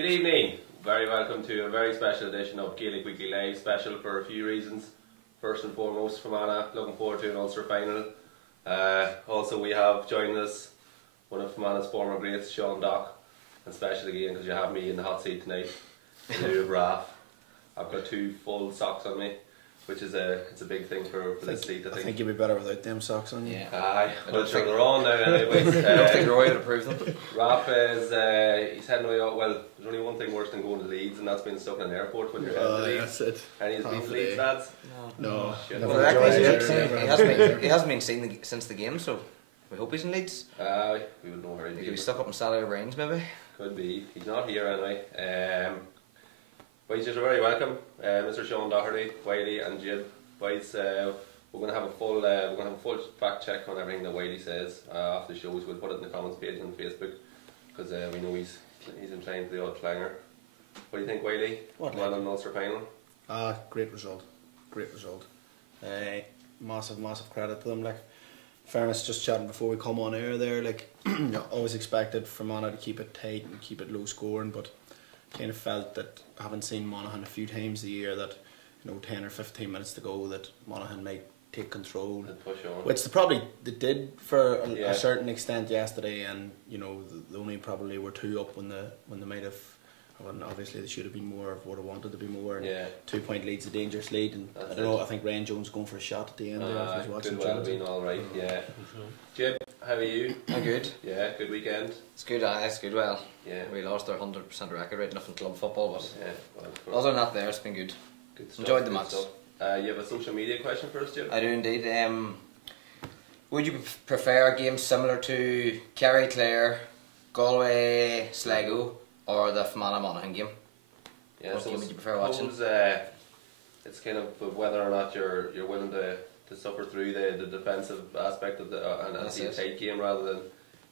Good evening, very welcome to a very special edition of Gaelic Weekly Live, special for a few reasons. First and foremost, Fermanagh, looking forward to an Ulster final. Also we have joined us one of Fermanagh's former greats, Sean Dock, and special again because you have me in the hot seat tonight, in lieu of Raf. I've got 2 full socks on me, which is it's a big thing for this seat. I think you'd be better without them socks on you. Yeah. Aye, I'm sure they're on now anyways. I don't think Roy would approve them. Raf is, he's heading away out. Well, there's only one thing worse than going to Leeds, and that's being stuck in an airport when you're heading to Leeds. That's it. And he's been to Leeds, lads? No. Shit. He hasn't been seen since the game, so we hope he's in Leeds. We would know where he'd be. He could be stuck up in Sally Brains maybe. Could be. He's not here anyway. Boys, you're very welcome. Mr. Sean Doherty, Wiley and Jib. Boys, we're going to have a full fact check on everything that Wiley says after the shows. We'll put it in the comments page on Facebook because we know he's inclined to the odd clanger. What do you think, Wiley? Well, an Ulster final. Great result. Great result. Massive credit to them. Like, fairness, just chatting before we come on air there. Like, always expected Fermanagh to keep it tight and keep it low scoring, but kind of felt that, having seen Monaghan a few times a year, that 10 or 15 minutes to go, that Monaghan might take control, push on. Which they did for a certain extent yesterday, and they only probably were 2 up when they might have. When obviously they should have been more, would have wanted to be more. And 2 point lead's a dangerous lead, and I don't know. I think Ryan Jones going for a shot at the end. There, if he's watching. Could well have been all right. Yeah. Jib, how are you? I'm good. Yeah, good weekend. It's good. It's good. Well, we lost our 100% record rate enough in club football, but other than that, it's been good. Good stuff. Enjoyed the match. You have a social media question for us, Jib? I do indeed. Would you prefer games similar to Kerry, Clare, Galway, Sligo, or the Fermanagh Monaghan game? Yeah, what game would you prefer watching? It's kind of whether or not you're willing to suffer through the defensive aspect of and see a tight game rather than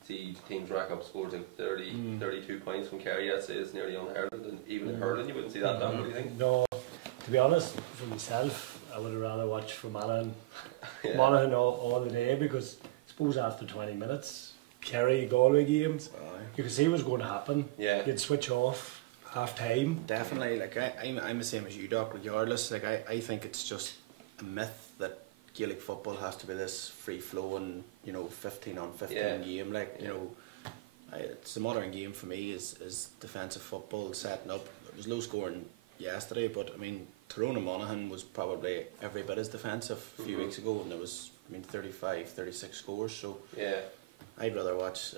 see teams rack up scores like 32 points from Kerry. I'd say it's nearly unheard of, and even in hurling you wouldn't see that down. What do you think? No, to be honest, for myself, I would rather watch Fermanagh Monaghan all the day, because I suppose after 20 minutes, Kerry Galway games, you could see what's going to happen. Yeah. You'd switch off half time. Definitely. Like I'm the same as you, Doc. Regardless, like I think it's just a myth that Gaelic football has to be this free flowing, 15 on 15 game. Like it's the modern game for me is defensive football, setting up. It was low scoring yesterday, but I mein Tyrone and Monaghan was probably every bit as defensive a few weeks ago, and there was 35, 36 scores. So I'd rather watch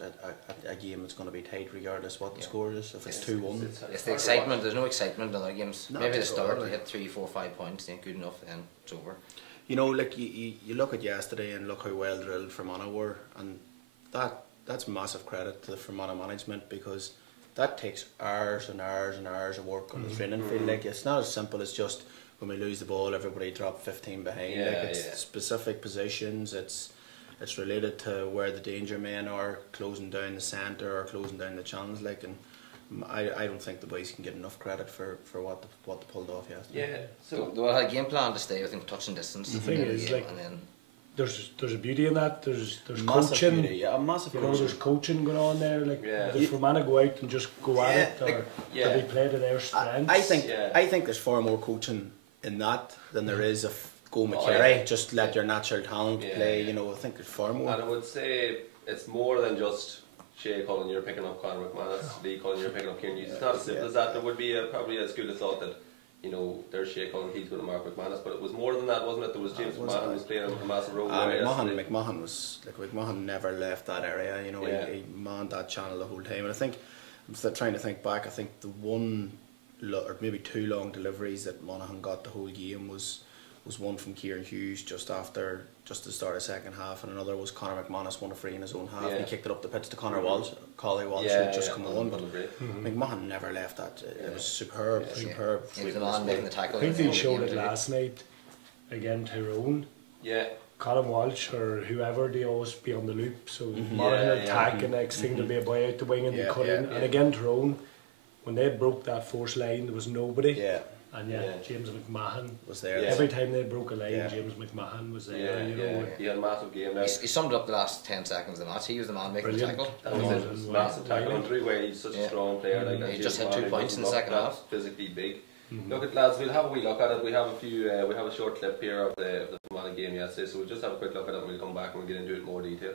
a game that's going to be tight regardless what the score is. If it's 2-1, it's the excitement. There's no excitement in other games. No, maybe the start, you hit 3, 4, 5 points, ain't good enough, then it's over. Like you look at yesterday and look how well drilled Fermanagh were, and that's massive credit to the Fermanagh management, because that takes hours and hours and hours of work on the training field. Like, it's not as simple as just when we lose the ball, everybody drop 15 behind. It's specific positions. It's related to where the danger men are, closing down the centre or closing down the channels. Like, and I don't think the boys can get enough credit for what they pulled off yesterday. Yeah. So they had a game plan to stay within touching distance. The thing is, and then there's a beauty in that. There's massive coaching. Beauty, massive coaching. There's coaching going on there. Like, the Fermanagh go out and just go at it, or do they play to their strengths? I think there's far more coaching in that than there is of going with Kerry. Just let your natural talent play. I think there's far more. And I would say it's more than just Shea calling you're picking up Conor McManus, Lee calling you're picking up Kieran Hughes. It's not as simple as that. There would be probably a school of thought that there's Shea calling he's going to mark McManus, but it was more than that, wasn't it? There was James McMahon was playing a massive role. McMahon was like, McMahon never left that area. He manned that channel the whole time. And I think, I'm still trying to think back, I think the one or maybe 2 long deliveries that Monaghan got the whole game was one from Kieran Hughes just to start the second half, and another was Conor McManus won a free in his own half, and he kicked it up the pitch to Collie Walsh, who had just come on, but McMahon never left that. It was superb. He was the man making the tackle. I think they showed it last night again, Tyrone. Colin Walsh or whoever, they always be on the loop, so Monaghan attack, and next thing there'll be a boy out the wing and they cut in. And again, Tyrone, when they broke that force line, there was nobody. And James McMahon was there. Every time they broke a line, James McMahon was there. You know, he had a massive game there. He summed up the last 10 seconds of the match. He was the man making the tackle. That was a massive tackle on three-way. He's such a strong player. Like he just had 2 points in the second half. Physically big. Look at lads, we'll have a wee look at it. We have a few. We have a short clip here of the Fermanagh game yesterday, so we'll just have a quick look at it and we'll come back and we'll get into it in more detail.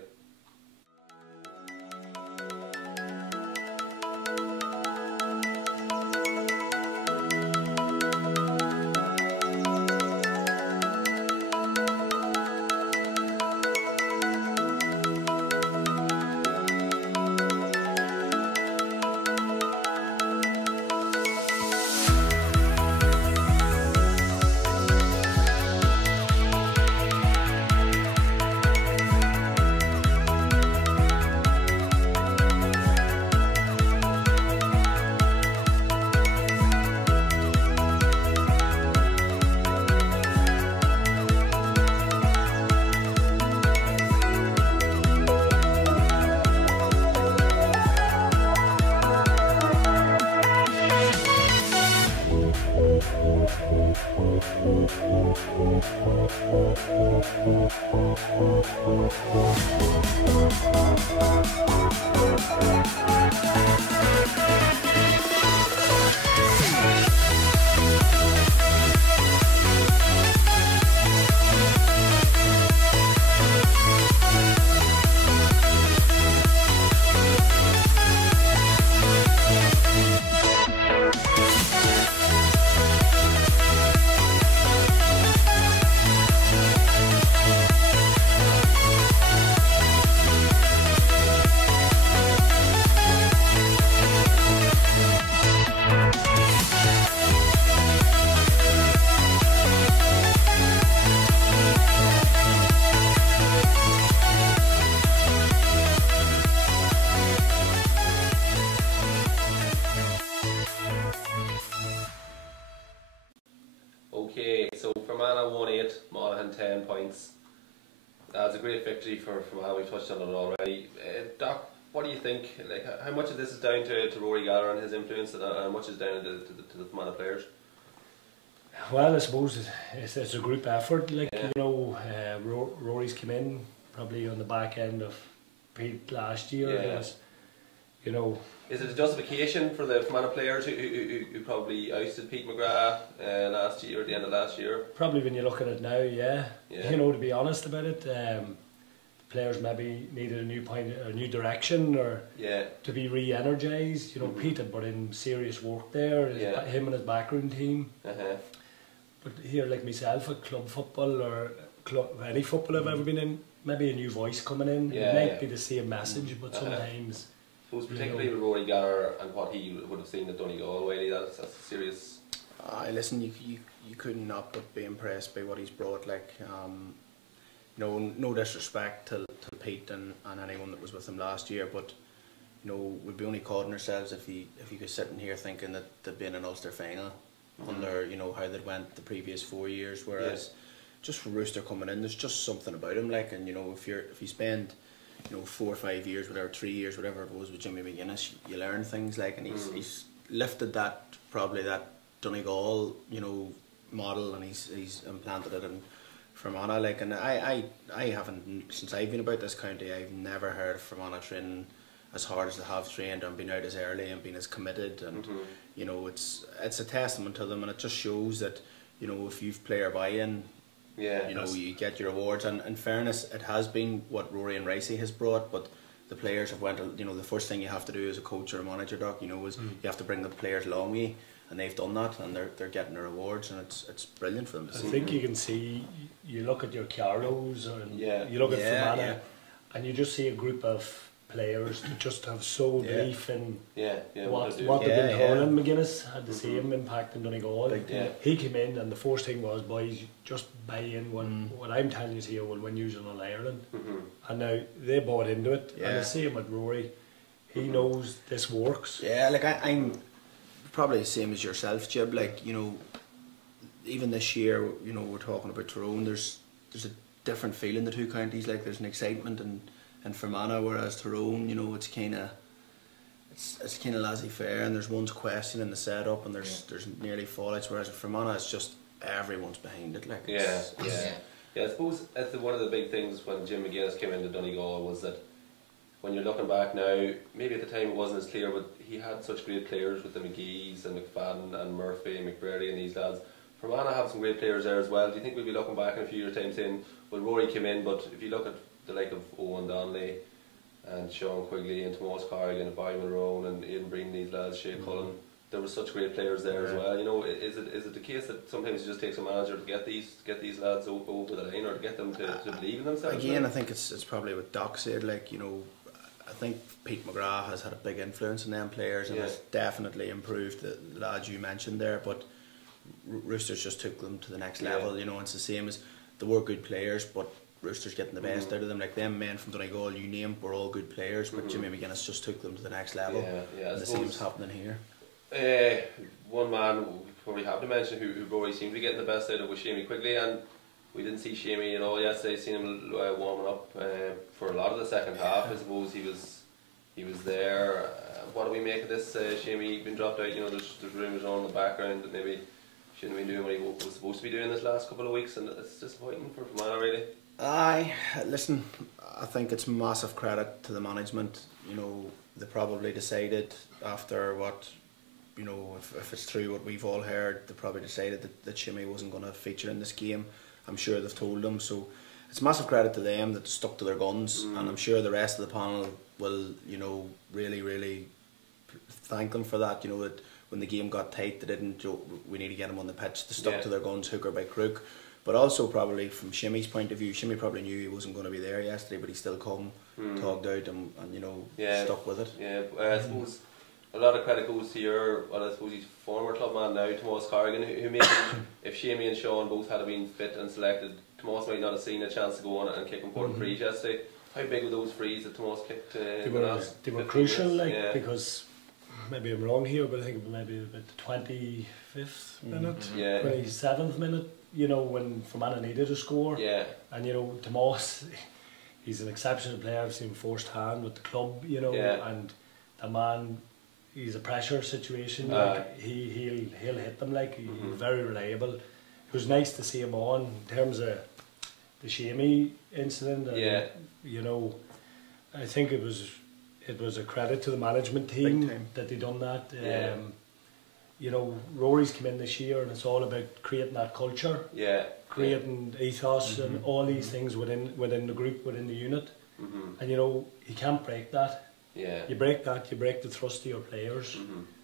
Okay, so Fermanagh 1-8, Monaghan 10 points. That's a great victory for Fermanagh. We've touched on it already. Doc, what do you think? Like, how much of this is down to Rory Gallagher and his influence, and how much is down to the Fermanagh players? Well, I suppose it's a group effort. Like you know, Rory's come in probably on the back end of Pete last year. Yeah. You know. Is it a justification for the Fermanagh players who probably ousted Pete McGrath last year, at the end of last year? Probably when you look at it now, yeah. You know, to be honest about it, players maybe needed a new point, a new direction, or to be re-energised. You know, Pete had put in serious work there. Him and his backroom team. But here, like myself, at club football or any football I've ever been in, maybe a new voice coming in. It might be the same message, but sometimes. Particularly with Rory Gallagher and what he would have seen at Donegal, that's a serious. Listen, you could not but be impressed by what he's brought. Like, you know, no disrespect to Pete and anyone that was with him last year, but you know, we'd be only caught ourselves if you could sit in here thinking that they'd been an Ulster final under, you know, how they'd went the previous 4 years. Whereas just for Rooster coming in, there's just something about him. Like, and you know, if you spend, you know, 4 or 5 years, whatever, 3 years, whatever it was with Jimmy McGuinness, you learn things. Like, and he's lifted that, probably that Donegal, you know, model, and he's implanted it in Fermanagh. Like, and I haven't, since I've been about this county, I've never heard of Fermanagh training as hard as they have trained and been out as early and been as committed. And you know, it's a testament to them, and it just shows that, you know, if you've player buy-in, you know, you get your awards. And in fairness, it has been what Rory and Ricey has brought, but the players have went, you know, the first thing you have to do as a coach or a manager, Doc, you know, is you have to bring the players along with you, and they've done that, and they're getting their awards, and it's brilliant for them to see. I think you can see, you look at your Carlos, and you look at Fermanagh, and you just see a group of players that just have so belief in what they've been told. McGuinness had the same impact in Donegal. He came in, and the first thing was, boys, just buy in what I'm telling you here will win you on Ireland. And now they bought into it, and the same with Rory. He knows this works. Yeah, like I'm probably the same as yourself, Jib. Like, you know, even this year, you know, we're talking about Tyrone, there's a different feel in the two counties. Like, there's an excitement in Fermanagh, whereas Tyrone, you know, it's it's kind of laissez-faire, and there's one's questioning the setup, and there's nearly fallouts. Whereas at Fermanagh, it's just everyone's behind it. Like Yeah. I suppose that's one of the big things when Jim McGuinness came into Donegal was that when you're looking back now, maybe at the time it wasn't as clear, but he had such great players with the McGees and McFadden and Murphy and McBrady and these lads. Fermanagh have some great players there as well. Do you think we'll be looking back in a few years' time saying, well, Rory came in, but if you look at the like of Owen Donnelly and Sean Quigley and Tomas Corrigan and Barry Monroe and Ian Breen, these lads, Shea Cullen, there were such great players there as well. You know, is it the case that sometimes it just takes a manager to get these lads over the line, or to get them to believe in themselves? Again, I think it's probably what Doc said. Like, you know, I think Pete McGrath has had a big influence on them players, and has definitely improved the lads you mentioned there. But Roosters just took them to the next level. You know, it's the same as they were good players, but Roosters getting the best out of them. Like them men from Donegal, you named, were all good players, but Jimmy McGuinness just took them to the next level. And the same's happening here. One man we probably have to mention who Rory seemed to be getting the best out of was Shamey Quigley, and we didn't see Shamey at all yesterday. Seen him warming up for a lot of the second half. I suppose he was there. What do we make of this? Shamey been dropped out. You know, there's rumours on in the background that maybe shouldn't be doing what he was supposed to be doing this last couple of weeks, and it's disappointing for Fermanagh, really. Aye, listen, I think it's massive credit to the management. You know, they probably decided after what, you know, if it's true what we've all heard, they probably decided that Shimmy wasn't going to feature in this game. I'm sure they've told them, so it's massive credit to them that they stuck to their guns, and I'm sure the rest of the panel will, you know, really thank them for that. You know, that when the game got tight, they didn't, we need to get him on the pitch, they stuck to their guns hook or by crook. But also probably from Shimmy's point of view, Shimmy probably knew he wasn't going to be there yesterday, but he still come, talked out and you know, stuck with it. Yeah, I suppose a lot of credit goes to I suppose he's former club man now, Tomas Corrigan, who maybe if Shamey and Sean both had been fit and selected, Tomas might not have seen a chance to go on and kick important frees yesterday. How big were those frees that Tomas kicked? They were crucial, minutes? Because maybe I'm wrong here, but I think maybe about the 25th minute, 27th minute. You know, when Fermanagh needed a score, and you know, Tomas, he's an exceptional player. I've seen him first hand with the club, you know, and the man, he's a pressure situation. Like he'll hit them, like he's very reliable. It was nice to see him on in terms of the Shamey incident. And, you know, I think it was a credit to the management team that they done that. You know, Rory's come in this year and it's all about creating that culture, creating ethos and all these things within the group, within the unit. And you know, you can't break that. You break that, you break the trust of your players.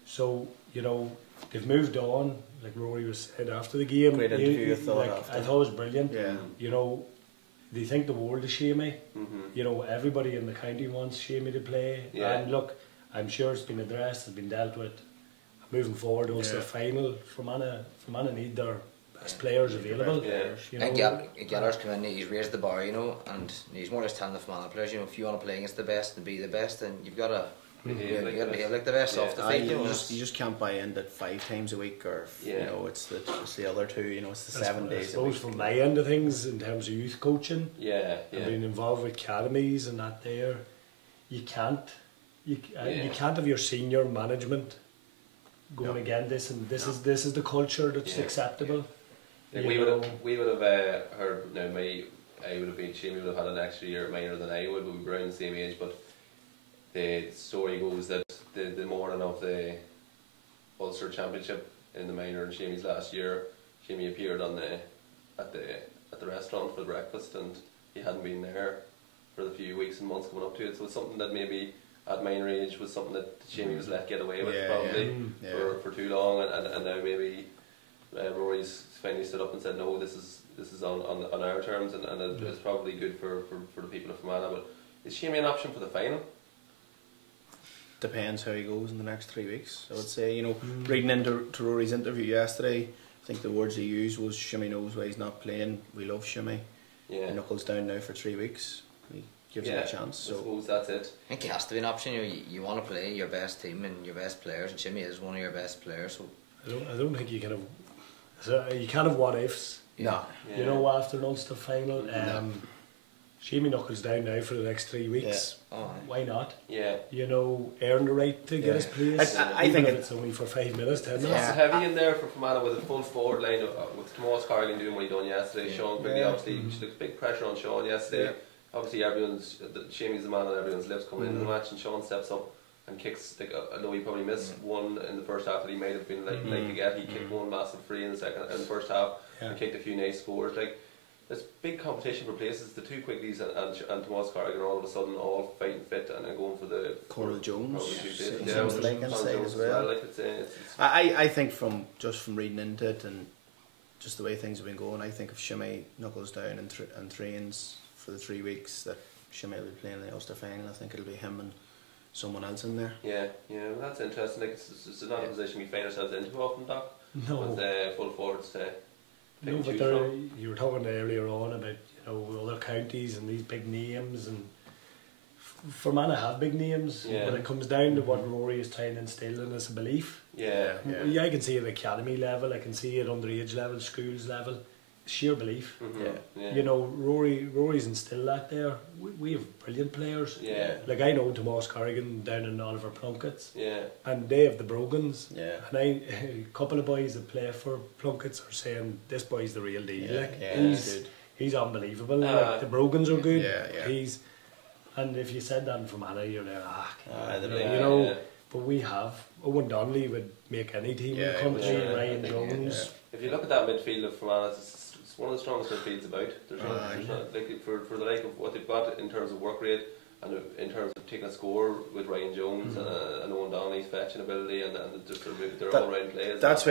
So, you know, they've moved on, like Rory was said after the game. Great interview, I thought it was brilliant. You know, they think the world of Shamey. You know, everybody in the county wants Shamey to play. And look, I'm sure it's been addressed, it's been dealt with. Moving forward, Ulster final, Fermanagh need their best players available. You know, and Geller's come in, he's raised the bar, you know, and he's more or less telling the Fermanagh players, you know, if you want to play against the best and be the best, then you've got to behave like the best off the field. You just can't buy in that 5 times a week, or you know, it's the other 2. You know, it's the 7 days. I suppose from my end of things, in terms of youth coaching, and being involved with academies and that, there, you can't have your senior management going again. This is the culture that's acceptable. Like we would have heard. Now, I would have been. Shamey would have had an extra year minor than I would. But we were around the same age. But the story goes that the morning of the Ulster Championship in the minor in Shamey's last year, Shamey appeared at the restaurant for breakfast, and he hadn't been there for the few weeks and months coming up to it. So it's something that maybe at minor age was something that Shamey was let get away with probably for too long, and now maybe Rory's finally stood up and said no, this is on our terms, and it's probably good for the people of Fermanagh. But is Shamey an option for the final? Depends how he goes in the next 3 weeks. I would say, you know, reading into Rory's interview yesterday, I think the words he used was Shamey knows why he's not playing. We love Shamey. He knuckles down now for 3 weeks. He gives him a chance. So I suppose that's it. I think it has to be an option. You want to play your best team and your best players, and Shamey is one of your best players. So I don't think you can have what ifs. No. You know, after an Ulster final, She knuckles down now for the next 3 weeks. Yeah. Oh, why not? Yeah. You know, earn the right to get his place. I think it's only for 5 minutes, 10 minutes. It's heavy in there for Fermanagh with a full forward line with Tomas Carlin doing what he done yesterday. Sean Quigley, obviously, there's big pressure on Sean yesterday. Obviously, Shamey's the man on everyone's lips coming into the match, and Sean steps up and kicks. Like, I know he probably missed one in the first half that he might have been like to get. He kicked one massive free in the first half, and kicked a few nice scores. Like, there's big competition for places. The two Quigleys and Tomas Carrigan are all of a sudden all fighting fit and going for the Coral Jones. As well. Like I think from reading into it and just the way things have been going, I think if Shimei knuckles down and trains for the 3 weeks that Shimei will be playing in the Ulster final, I think it'll be him and someone else in there. Yeah, well, that's interesting. Like, it's not a position we find ourselves into often, Doc. No. With full forwards to. No, but you were talking earlier on about other counties and these big names, and Fermanagh have big names, but it comes down to what Rory is trying to instill in us a belief. Yeah, I can see it at academy level, I can see it underage level, schools level, sheer belief. You know, Rory's instilled that there. We have brilliant players. Like, I know Tomas Carrigan down in Oliver Plunkett's. And they have the Brogans. And a couple of boys that play for Plunkett's are saying this boy's the real deal. He's unbelievable. Like, the Brogans are good. And if you said that in Fermanagh, you're like, but we have Owen Donnelly would make any team in the country. Ryan Jones. If you look at that midfield of Fermanagh, it's one of the strongest midfields about. There's not like for the like of what they've got in terms of work rate and in terms of taking a score with Ryan Jones and Owen Donnelly's fetching ability and just their all round play. That's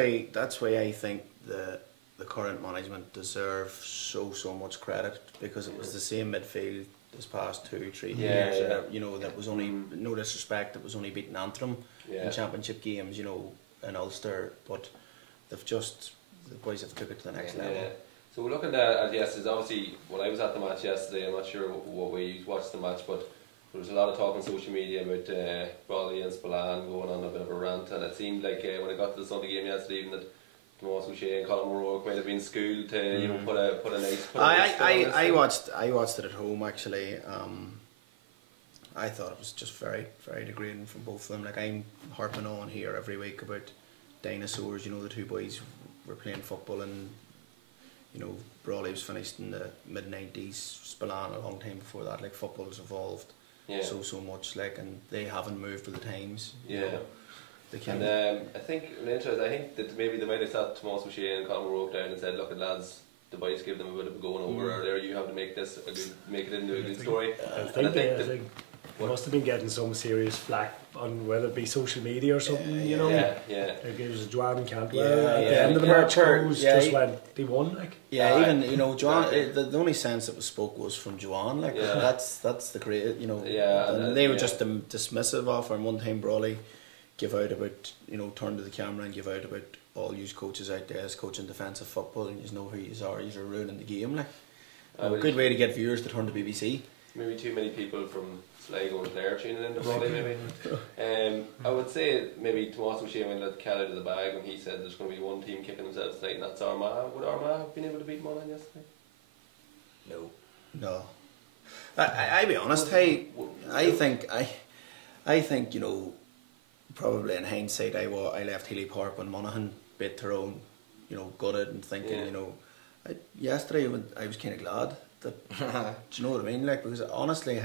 why I think the current management deserve so much credit, because it was the same midfield this past 2-3 years. That was only, no disrespect, it was only beating Antrim in championship games, in Ulster, but the boys have took it to the next level. So we're looking at yesterday's, obviously when I was at the match yesterday, I'm not sure what way you watched the match, but there was a lot of talk on social media about Brawley and Spillane going on a bit of a rant, and it seemed like when I got to the Sunday game yesterday evening that Tomas O'Shea and Colin O'Rourke might have been schooled to put a nice. I watched it at home actually. I thought it was just very degrading from both of them. Like, I'm harping on here every week about dinosaurs. The two boys were playing football, and Brawley was finished in the mid-90s. Spillane a long time before that. Like, football has evolved so much. Like, and they haven't moved with the times. And I think that maybe they might have sat Tomas O'Shea and Colin O'Rourke down and said, "Look, lads, the boys give them a bit of a going over earlier. You have to make it into a good story." I think they must have been getting some serious flack on whether it be social media or something. Like, it was Joanne Cantwell at the end of the match. Just went, they won. Like, even Joanne. The only sense that was spoke was from Joanne. Like, that's the great. And they were just dismissive of her. And one time Brawley give out about, turn to the camera and give out about all you coaches out there is coaching defensive football, and you know who you are ruining the game. Like, a good way to get viewers to turn to BBC. Maybe too many people from Sligo and Clare tuning in to Brawley, maybe. I would say maybe Tomas O'Shea went let the cat out of the bag when he said there's going to be one team kicking themselves tonight, and that's Armagh. Would Armagh have been able to beat Monaghan yesterday? No. I'll be honest. I think probably in hindsight, I left Healy Park when Monaghan bit Tyrone, gutted and thinking, yesterday I was kind of glad that, do you know what I mean? Like, because honestly,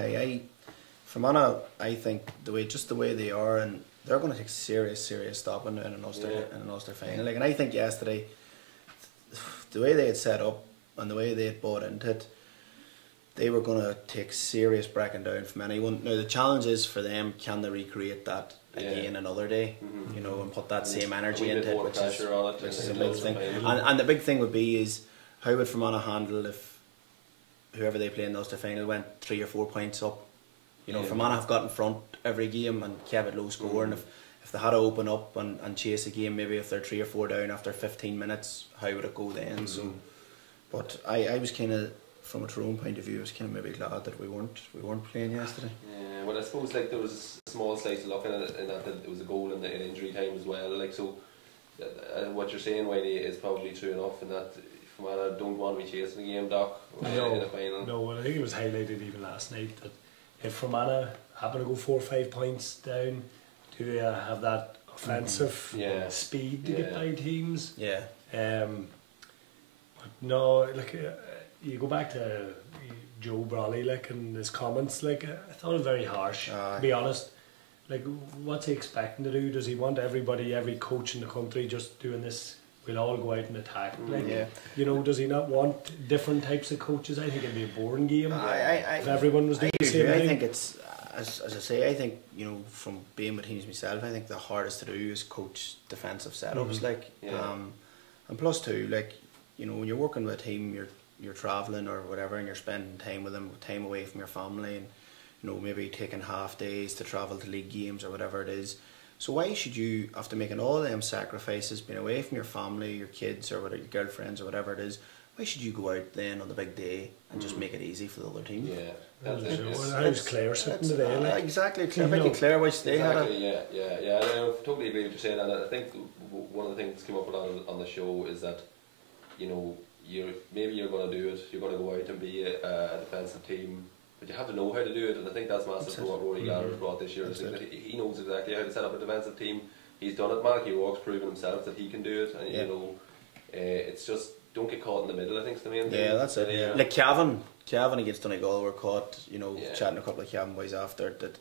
Fermanagh, I think the way they are, and they're going to take serious stopping in an Ulster final. Like, and I think yesterday, the way they had set up and the way they had bought into it, they were going to take serious breaking down from anyone. Now the challenge is for them, can they recreate that again another day, and put that same energy into it, which is a big thing. And the big thing would be is, how would Fermanagh handle if whoever they play in the Ulster final went 3 or 4 points up? Fermanagh have got in front every game and kept it low score, and if they had to open up and chase a game, maybe if they're 3 or 4 down after 15 minutes, how would it go then? So, but I was kind of, from a Tyrone point of view, I was kind of maybe glad that we weren't playing yesterday. Well, I suppose like there was a small slice of luck in it, in that it was a goal in injury time as well. Like, so what you're saying, Whitey, is probably true enough, in that Fermanagh don't want to be chasing the game, Doc, in the final. No, and I think it was highlighted even last night that if Fermanagh happen to go 4 or 5 points down, do they have that offensive speed to get by teams? Yeah. But no, like you go back to Joe Brawley, like, and his comments, like I thought it very harsh. To be honest, like, what's he expecting to do? Does he want everybody, every coach in the country, just doing this? We'll all go out and attack. Like, you know, does he not want different types of coaches? I think it'd be a boring game if everyone was doing the same thing. I think it's, as I say, I think, you know, from being with teams myself, I think the hardest to do is coach defensive setups, and plus too, like, you know, when you're working with a team, you're travelling or whatever, and you're spending time with them, time away from your family, and, you know, maybe taking half days to travel to league games or whatever it is. So why should you, after making all them sacrifices, being away from your family, your kids or whatever, your girlfriends or whatever it is, why should you go out then on the big day and just make it easy for the other team? Yeah, how's Clare sitting today? Like? Exactly, Clare, which they had. I totally agree with you saying that. I think one of the things that came up on the show is that, you know, you're going to do it. You're going to go out and be a defensive team. But you have to know how to do it, and I think that's massive for what Rory Gallagher's brought this year. He knows exactly how to set up a defensive team. He's done it. Malachy Rourke's proven himself that he can do it, and you know, it's just don't get caught in the middle. I think is the main thing. Yeah, that's it. Yeah. Like Cavan against Donegal were caught. You know, chatting to a couple of Cavan boys after that.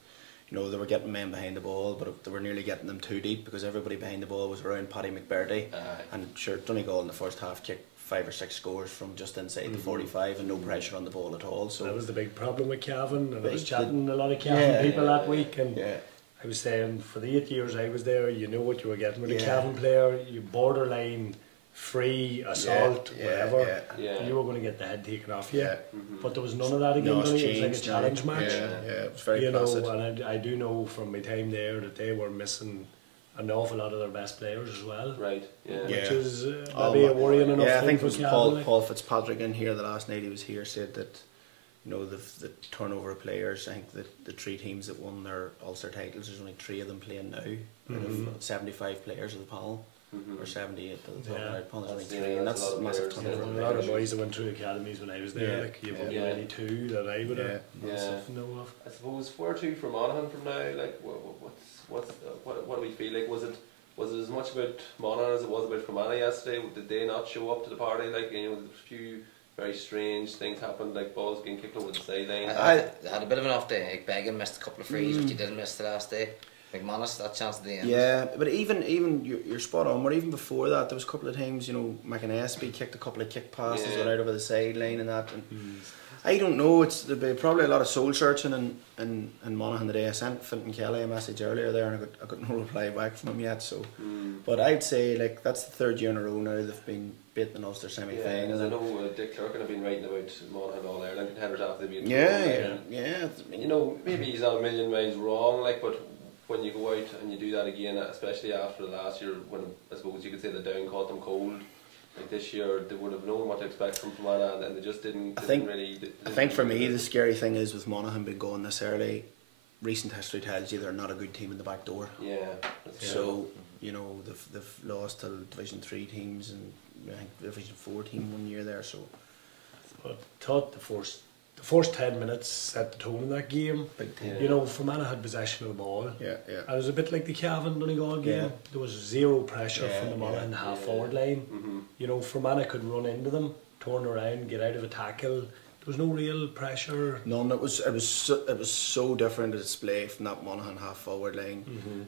You know, they were getting men behind the ball, but they were nearly getting them too deep because everybody behind the ball was around Paddy McBurdy, and sure, Donegal in the first half kicked 5 or 6 scores from just inside the 45 and no pressure on the ball at all. So that was the big problem with Cavan, and I was chatting to a lot of Cavan people that week, and I was saying for the 8 years I was there, you know what you were getting with a Cavan player. You borderline free assault, whatever. You were going to get the head taken off you. But there was none of that again. It was like a challenge match. It was very placid. And I do know from my time there that they were missing an awful lot of their best players as well. Right, Which is maybe a worrying enough thing. I think it was Paul Fitzpatrick in here the last night he was here said that, you know, the turnover of players, I think the 3 teams that won their Ulster titles, there's only 3 of them playing now out of 75 players of the panel, or 78 of the panel, there's only 3, and that's a massive turnover. A lot of boys that went through academies when I was there, like you've only only 2 that I would know of. I suppose where to for Monaghan from now, like what do we feel like? Was it as much about Monaghan as it was about Fermanagh yesterday? Did they not show up to the party? Like, you know, a few very strange things happened, like balls getting kicked over the sideline. I had a bit of an off day. Like Began missed a couple of frees, which he didn't miss the last day. McManus, that chance at the end. Yeah, but even you're spot on. But even before that, there was a couple of times, you know, McInnesby kicked a couple of kick passes went out over the sideline and that. And I don't know. There'll be probably a lot of soul searching in Monaghan today. I sent Fintan Kelly a message earlier there, and I got no reply back from him yet. So, but I'd say like that's the 3rd year in a row now they've been beaten in Ulster semi-final. I know Dick Clerkin have been writing about Monaghan all Ireland contenders after they beat. You know, maybe he's not a million miles wrong, like, but when you go out and you do that again, especially after last year, when I suppose you could say the down caught them cold. Like this year, they would have known what to expect from Fermanagh, and they just didn't. I think for me, the scary thing is with Monaghan being going this early, recent history tells you they're not a good team in the back door. Yeah. So you know they've lost to Division 3 teams and I think Division 4 team 1 year there. So, I thought the first 10 minutes set the tone in that game. You know, Fermanagh had possession of the ball. And it was a bit like the Cavan Donegal game. There was 0 pressure from the Monaghan half forward line. You know, Fermanagh could run into them, turn around, get out of a tackle. There was no real pressure. None. It was so different a display from that Monaghan half forward line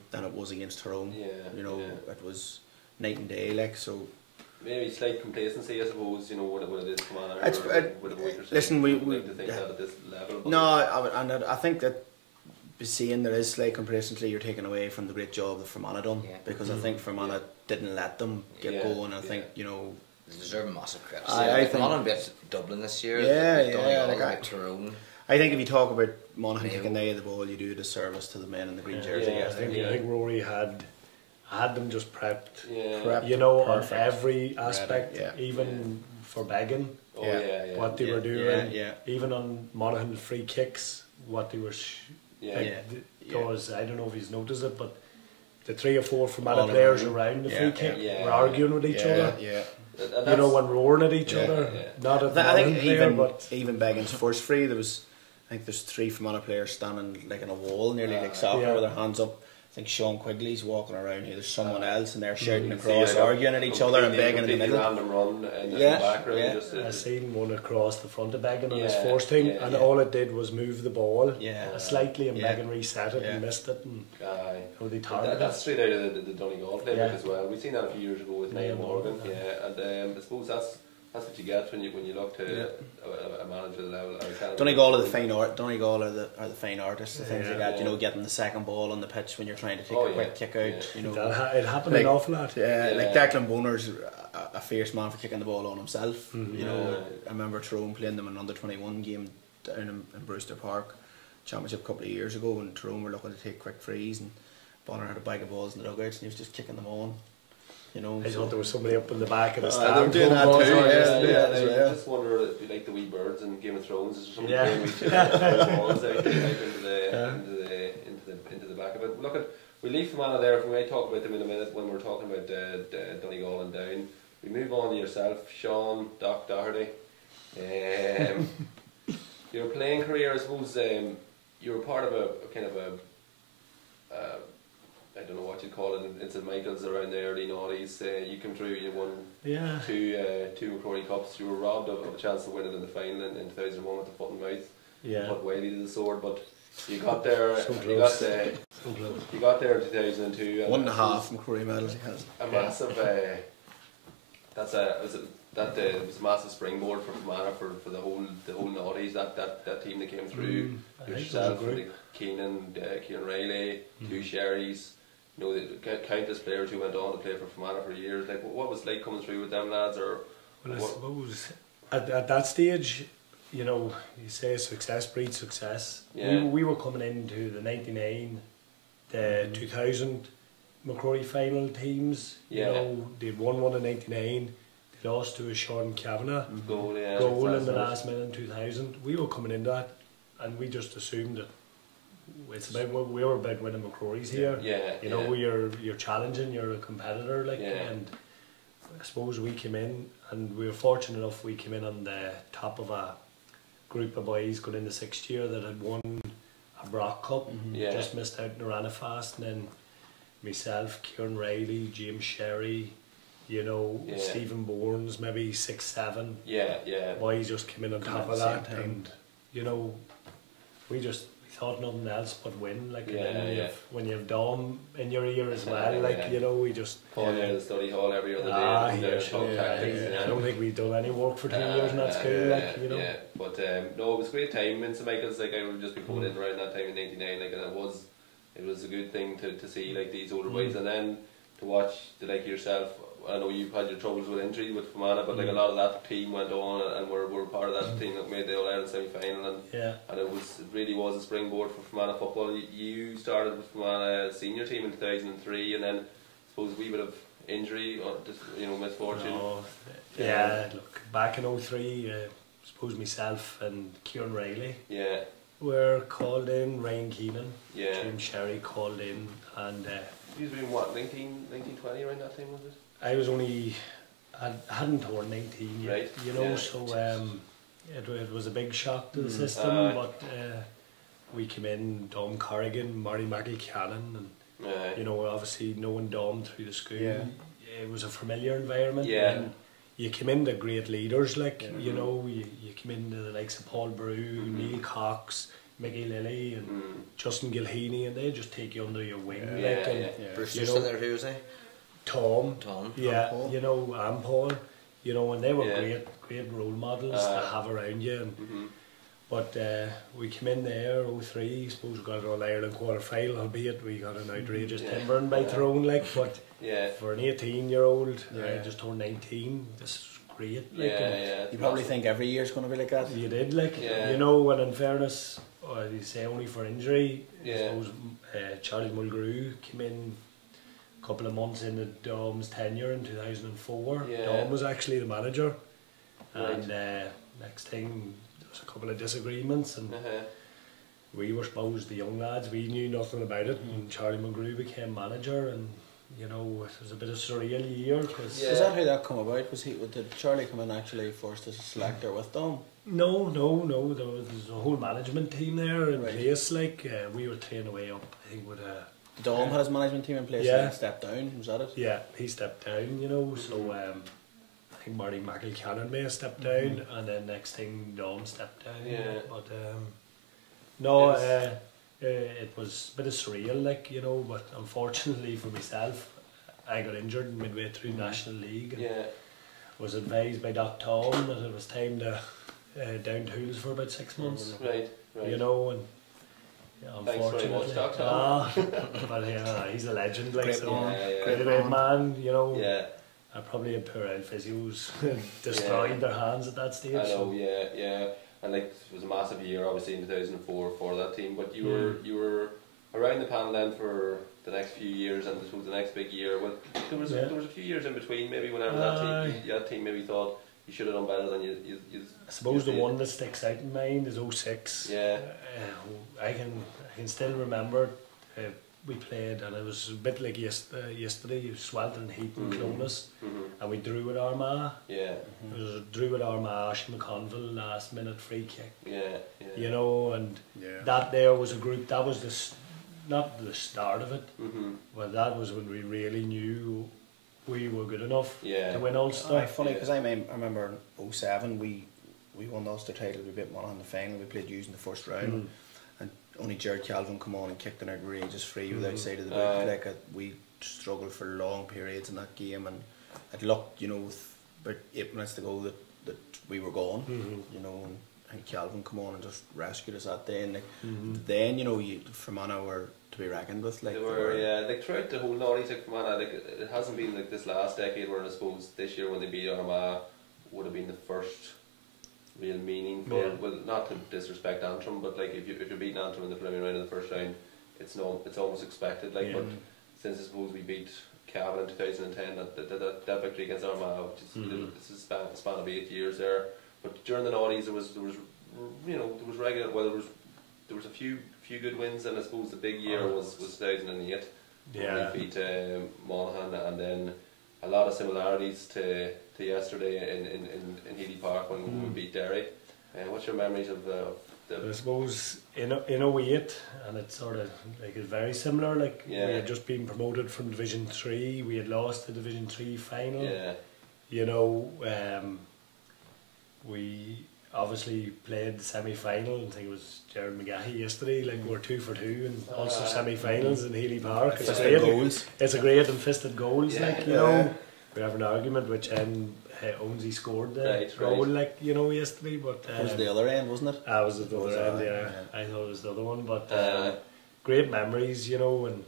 than it was against Tyrone. You know, it was night and day. Like so. Maybe slight complacency, I suppose, you know, what it is from listen, we think that at this level. No, I think that seeing there is slight complacency, you're taking away from the great job that Fermanagh done, because I think Fermanagh didn't let them get going. I think, you know, they deserve massive credit. I think Monaghan beat Dublin this year. Tyrone. I think if you talk about Monaghan kicking the ball, you do a disservice to the men in the green jersey. I think Rory had them just prepped, you know, on every aspect, even for begging, what they were doing, even on Monaghan free kicks, what they were, because I don't know if he's noticed it, but the 3 or 4 Fermanagh All players around. around the free kick Yeah. were arguing with each other. Yeah. And You know, when roaring at each Yeah. other, not at the I think Monaghan player, even but Beggin's first free, I think there's 3 Fermanagh players standing like in a wall, nearly like soccer, Yeah. with their hands up. I think Sean Quigley's walking around here. There's someone else, and they're shouting you across, see, like, arguing at each other, and Beggin in the middle. Random run in the Yeah, background. yeah. Just, I seen one across the front of Beggin on his Yeah, first thing, yeah, and yeah. all it did was move the ball slightly, and Yeah. Beggin reset it Yeah. and missed it, and Aye. how they targeted That's it. straight out of the Donegal playbook Yeah. as well. We've seen that a few years ago with Niall Yeah, Morgan. yeah. Yeah, and I suppose that's what you get when you look to a manager level. Donegal are the fine Donegal are the fine artists. The things Yeah. like that, you know, getting the second ball on the pitch when you're trying to take Oh, a yeah. quick kick out. Yeah. You know, It happened like- an awful lot. yeah, Yeah. like Declan Bonner's a fierce man for kicking the ball on himself. Mhm. You know, Yeah. I remember Tyrone playing them in an under-21 game down in Brewster Park Championship a couple of years ago, and Tyrone were looking to take quick frees, and Bonner had a bag of balls in the dugouts, and he was just kicking them on. You know, I thought there was somebody up in the back of the they stand. were doing that throwing too, balls on. yeah. You Yeah. just wonder if you like the wee birds in Game of Thrones. Is there somebody Yeah. playing with each other, balls out into the back of it? Look at we leave Fermanagh there. We may talk about them in a minute when we're talking about Donegal and Down. We move on to yourself, Sean Doc Doherty. Your playing career, I suppose. You were part of a kind of a I don't know what you'd call it in St Michael's around the early noughties. You came through, you won Yeah. two McCrory Cups. You were robbed of a chance to win it in the final in 2001 with the foot and mouth. Yeah. Put Whaley to the sword, but you got there. So you close. got you got there in 2002. And 1.5 McCrory medals he has. a massive. That was a massive springboard for Fermanagh for the whole noughties. That team that came through. I think Yourself, it was a group. Keenan Riley, 2 Sherrys. You know, the countless players who went on to play for Fermanagh for years. Like, what was it like coming through with them lads? Or Well, I what- suppose at that stage, you know, you say success breeds success. Yeah. We were coming into the 99, the 2000 McCrory final teams. Yeah. You know, they'd won one in 99, they lost to a Sean Kavanagh goal, yeah, goal in the that's last minute in 2000. We were coming into that, and we just assumed that it's about we were about winning McCrory's here. Yeah, You know, yeah. you're challenging, you're a competitor, like, Yeah. and I suppose we came in, and we were fortunate enough. We came in on the top of a group of boys going into 6th year that had won a Brock Cup, Yeah. just missed out in Fast, and then myself, Kieran Riley, James Sherry, you know, Yeah. Stephen Bournes, maybe 6, 7 Yeah. boys just came in on Come top at of the same that, time. and you know, we thought nothing else but win. Like, and Yeah, then yeah. when you have Dom in your ear as well, Yeah, like, yeah. you know, we just Falling out of the study hall every other day. Ah, and yeah, there, sure, talk yeah, tactics, yeah. you know. I don't think we've done any work for 2 years in that school, like, you know. Yeah, but no, it was a great time in St Michael's. Like, I would just be coming in around that time in '99, like, and it was a good thing to see like these older boys, and then to watch the like yourself. I know you've had your troubles with injury with Fermanagh, but like a lot of that team went on and were part of that team that made the All Ireland semi final, Yeah. and it really was a springboard for Fermanagh football. You started with Fermanagh senior team in 2003, and then I suppose a wee bit of injury or just, misfortune. No, yeah, look, back in 03, I suppose myself and Kieran Riley Yeah, were called in, Ryan Keenan, yeah. James Sherry called in, and You've been what, 1920 around that time, was it? I was only, I hadn't turned 19 yet, Right, you know, yeah. so it was a big shock to the system, Aye. but we came in, Dom Corrigan, Marty McElcannon, and you know, obviously knowing Dom through the school, Yeah. it was a familiar environment. Yeah. And you came into great leaders, like, Yeah. you know, you came into the likes of Paul Brew, Neil Cox, Mickey Lilly, and Justin Gilheaney, and they just take you under your wing, Yeah. like, and Yeah. Bruce You just know- in there, who was he? Tom, Tom. yeah, Paul. you know, and Paul, you know, and they were Yeah. great role models to have around you. And, but we came in there, 03, suppose we got an All-Ireland quarter-final, albeit we got an outrageous Yeah. timbering by Tyrone, like, but Yeah. for an 18-year-old, I Yeah. just turned 19, this is great. Like, Yeah, and yeah. You probably think every year's going to be like that. you did, like, Yeah. you know, and in fairness, you say only for injury, I Yeah. suppose Charlie Mulgrew came in a couple of months into Dom's tenure in 2004. Yeah. Dom was actually the manager, Right. and next thing there was a couple of disagreements, and we were supposed, the young lads, we knew nothing about it, and Charlie Mulgrew became manager, and you know, it was a bit of a surreal year. Cause Is that how that come about? Did Charlie come in actually first as a selector with them? No, there was a whole management team there in place, like, we were training away up, I think, with Dom had his management team in place and he stepped down, was that it? Yeah, he stepped down, you know, so I think Marty McElcannon may have stepped down, and then next thing Dom stepped down. Yeah. But no, it was a bit of surreal, like, you know, but unfortunately for myself, I got injured midway through National League. And was advised by Doc Tom that it was time to down tools for about 6 months. Right. You know, and Thanks very much, Doc Tom. But he's a legend, like, Great so man. great man, you know. Yeah. I probably had poor old physios destroyed their hands at that stage. I know, yeah. And like, it was a massive year, obviously, in 2004 for that team. But you were around the panel then for the next few years, and this was the next big year. Well, there was a few years in between, maybe, whenever that team maybe thought you should have done better than you. I suppose the one that sticks out in mind is 06. Yeah. I can still remember we played, and it was a bit like yesterday, sweltering heat in Clonus, and we drew at Armagh. Yeah. It was a drew at Armagh, Ashley McConville, last minute free kick. Yeah. You know, and that there was a group, that was not the start of it, but that was when we really knew we were good enough to win Ulster. Funny, because I remember in 07 we won the Ulster title, we beat Monaghan in the final, we played Hughes in the first round, and only Jared Calvin come on and kicked an outrageous free without side of the boot. Like, we struggled for long periods in that game, and it looked, you know, with about 8 minutes to go that we were gone, you know, and Calvin come on and just rescued us that day, and like, then, you know, Fermanagh were to be reckoned with. Like, they were, like, throughout the whole noughties, like, Fermanagh, like, it hasn't been like this last decade where I suppose this year when they beat Armagh would have been the first real meaningful, well, not to disrespect Antrim, but like, if you're beating Antrim in the preliminary round in the first round, it's almost expected, like, but since I suppose we beat Cavan in 2010, that victory against Armagh, which is it's a span of 8 years there, but during the noughties there was regular, well, there was a few good wins, and I suppose the big year was 2008. Yeah. We beat Monaghan, and then a lot of similarities to yesterday in Healy Park when we beat Derry. What's your memories of the I suppose in 08, and it's sort of like, it's very similar, like, we had just been promoted from Division 3, we had lost the Division 3 final. You know, we obviously played the semi-final, I think it was Jared McGahey yesterday, like, we're 2 for 2 in Ulster semi-finals in Healy Park. It's a great and fisted goals, like, you know. We have an argument which Ownsy scored the goal, like, you know, yesterday, but it was the other end, wasn't it? I was at the other end, I thought it was the other one, but great memories, you know, and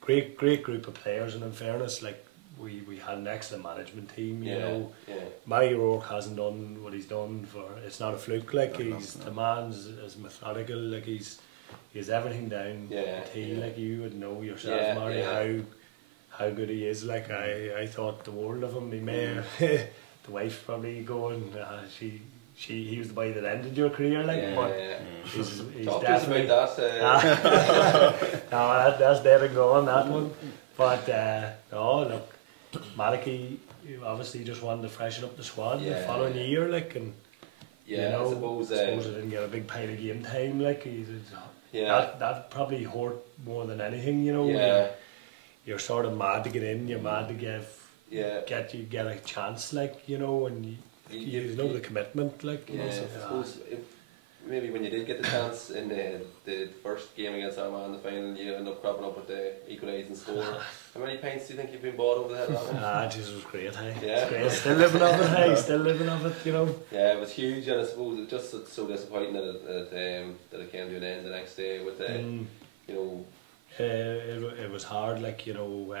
great group of players, and in fairness, like, we had an excellent management team, you know. Matty O'Rourke hasn't done what he's done it's not a fluke, like, the man's as methodical, like, he has everything down the T, like, you would know yourself, Marty, how good he is, like, I thought the world of him. He may the wife's probably going, he was the boy that ended your career, like, but he's definitely no, that's dead and gone, that one. But no, look, Malachy obviously just wanted to freshen up the squad the following year, like, and you know, I suppose I didn't get a big pile of game time, like, that probably hurt more than anything, you know. You're sort of mad to get in, you're mad to get a chance, like, you know, and you know the commitment, like, you know. So I suppose maybe when you did get the chance in the first game against Armagh in the final, you end up cropping up with the equalising score. How many pints do you think you've been bought over the head of that one? Jesus, was great, It's great. Still living off it, you know. Yeah, it was huge, and I suppose it just so disappointing that it came to an end the next day with the, you know. It was hard, like, you know,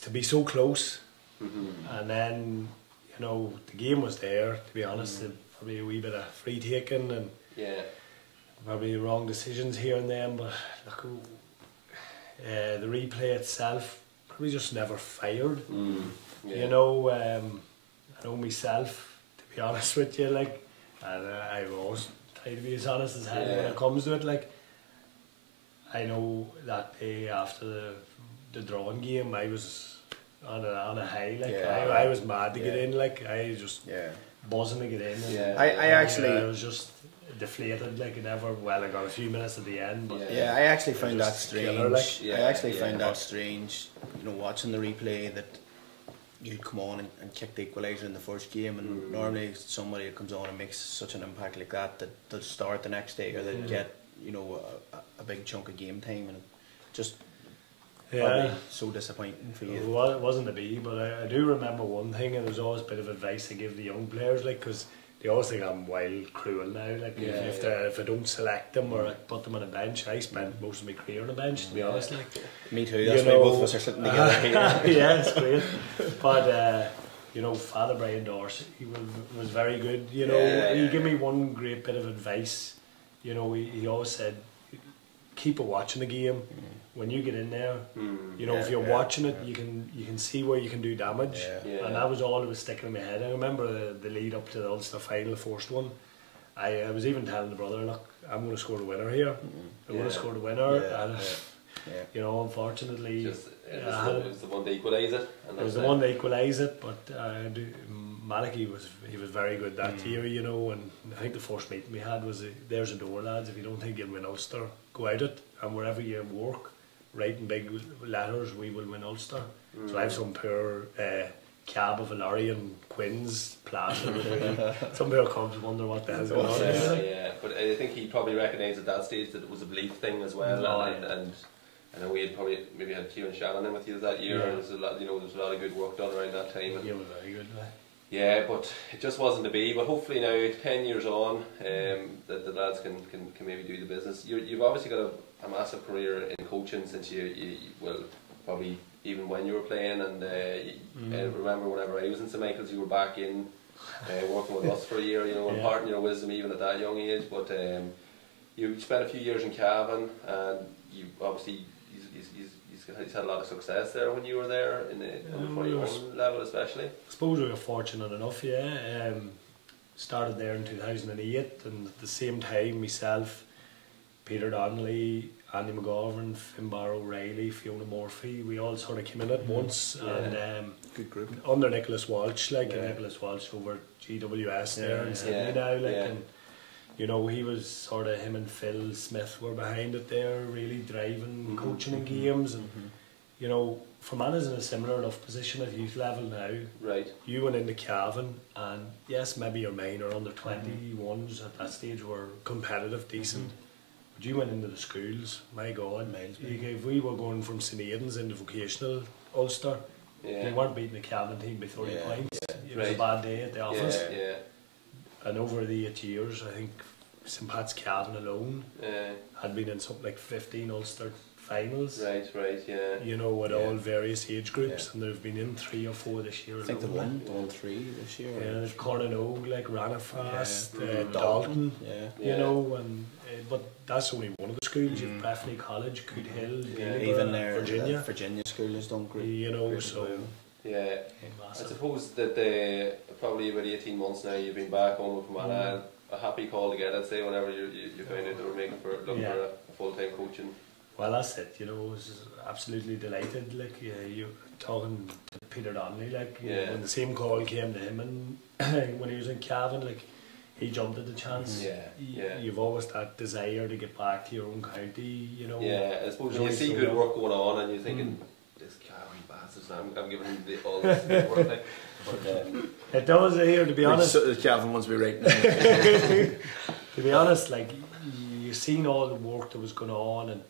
to be so close, and then, you know, the game was there, to be honest, probably a wee bit of free taking, and probably wrong decisions here and there, but look, the replay itself probably just never fired. You know, I know myself, to be honest with you, like, and I was to be as honest as hell when it comes to it. Like, I know that day after the drawing game, I was on a high. Like, I was mad to get in. Like, I just buzzing to get in. And I was just deflated. Like, I got a few minutes at the end. But I actually found that strange. Killer, I actually found that strange. You know, watching the replay that you'd come on and kick the equaliser in the first game, and normally somebody that comes on and makes such an impact like that they'll start the next day, or they'll get, you know, a big chunk of game time, and just probably so disappointing for you. It wasn't to be, but I do remember one thing, and there's always a bit of advice I give the young players, like, because they always think I'm wild cruel now, like if I don't select them or I put them on a bench. I spent most of my career on a bench, to be honest. Like, me too, that's why both of us are sitting together here. Yeah, it's great. But you know, Father Brian Dorsey, he was very good. You know, he gave me one great bit of advice. You know, he always said, keep watching the game. When you get in there, you know, if you're watching it, you can see where you can do damage, and that was all that was sticking in my head. I remember the lead up to the Ulster final, the first one. I was even telling the brother, look, I'm going to score the winner here. I'm going to score the winner, and you know, unfortunately, it was the one to equalise it. It was the one to equalise it, but Malachy was very good that year, you know. And I think the first meeting we had was, there's a door, lads. If you don't think you'll win Ulster, go out it, and wherever you work, write in big letters, we will win Ulster. So I have some poor cab of a lorry and Quinn's plastered with me. Some poor cubs wonder what the hell's going on. But I think he probably recognised at that stage that it was a belief thing as well. And I know we had probably maybe had Kieran Shannon in with you that year, and there's a lot, you know, there's a lot of good work done around that time. Yeah, was very good. Yeah, but it just wasn't to be. But hopefully now, 10 years on, that the lads can maybe do the business. You've obviously got a massive career in coaching since you well, probably even when you were playing, and I remember whenever I was in St Michael's, you were back in working with us for a year, you know, imparting your wisdom even at that young age. But you spent a few years in Cavan, and you obviously he's had a lot of success there when you were there in the under 21 level, especially. I suppose we were fortunate enough. Started there in 2008, and at the same time myself, Peter Donnelly, Andy McGovern, Finbar O'Reilly, Fiona Murphy, we all sort of came in at once, and good group under Nicholas Walsh, and Nicholas Walsh over GWS there in Sydney now, and you know, he was sort of, him and Phil Smith were behind it there, really driving coaching and games, and you know, Fermanagh's in a similar enough position at youth level now. Right. You went into Cavan, and yes, maybe your minor under 21s at that stage were competitive, decent. But you went into the schools, my God. If we were going from St Aidan's into vocational Ulster, you weren't beating the Cavan team by 30 points. It was a bad day at the office. And over the 8 years, I think St Pat's Cavan alone had been in something like 15 Ulster finals. You know, with all various age groups, and they've been in 3 or 4 this year. I think they won 3 this year. Yeah, there's Cornanog, like Ranafast, Dalton, you know, and but that's only one of the schools. You've Breffni College, Coot Hill, even there, Virginia school has done great. You know, so I suppose that probably about 18 months now you've been back home with Fermanagh. A happy call to get, I'd say, whenever you found out they were looking for a full-time coaching. Well, that's it, you know. I was absolutely delighted. Like, you talking to Peter Donnelly, like, when the same call came to him, and when he was in Cavan, like, he jumped at the chance. You've always that desire to get back to your own county, you know. I suppose you see good work going on, and you're thinking, this Calvary bastards, I'm giving him all this good work. Like, it does here, to be honest. Calvin wants to be right now. To be honest, like, you've seen all the work that was going on, and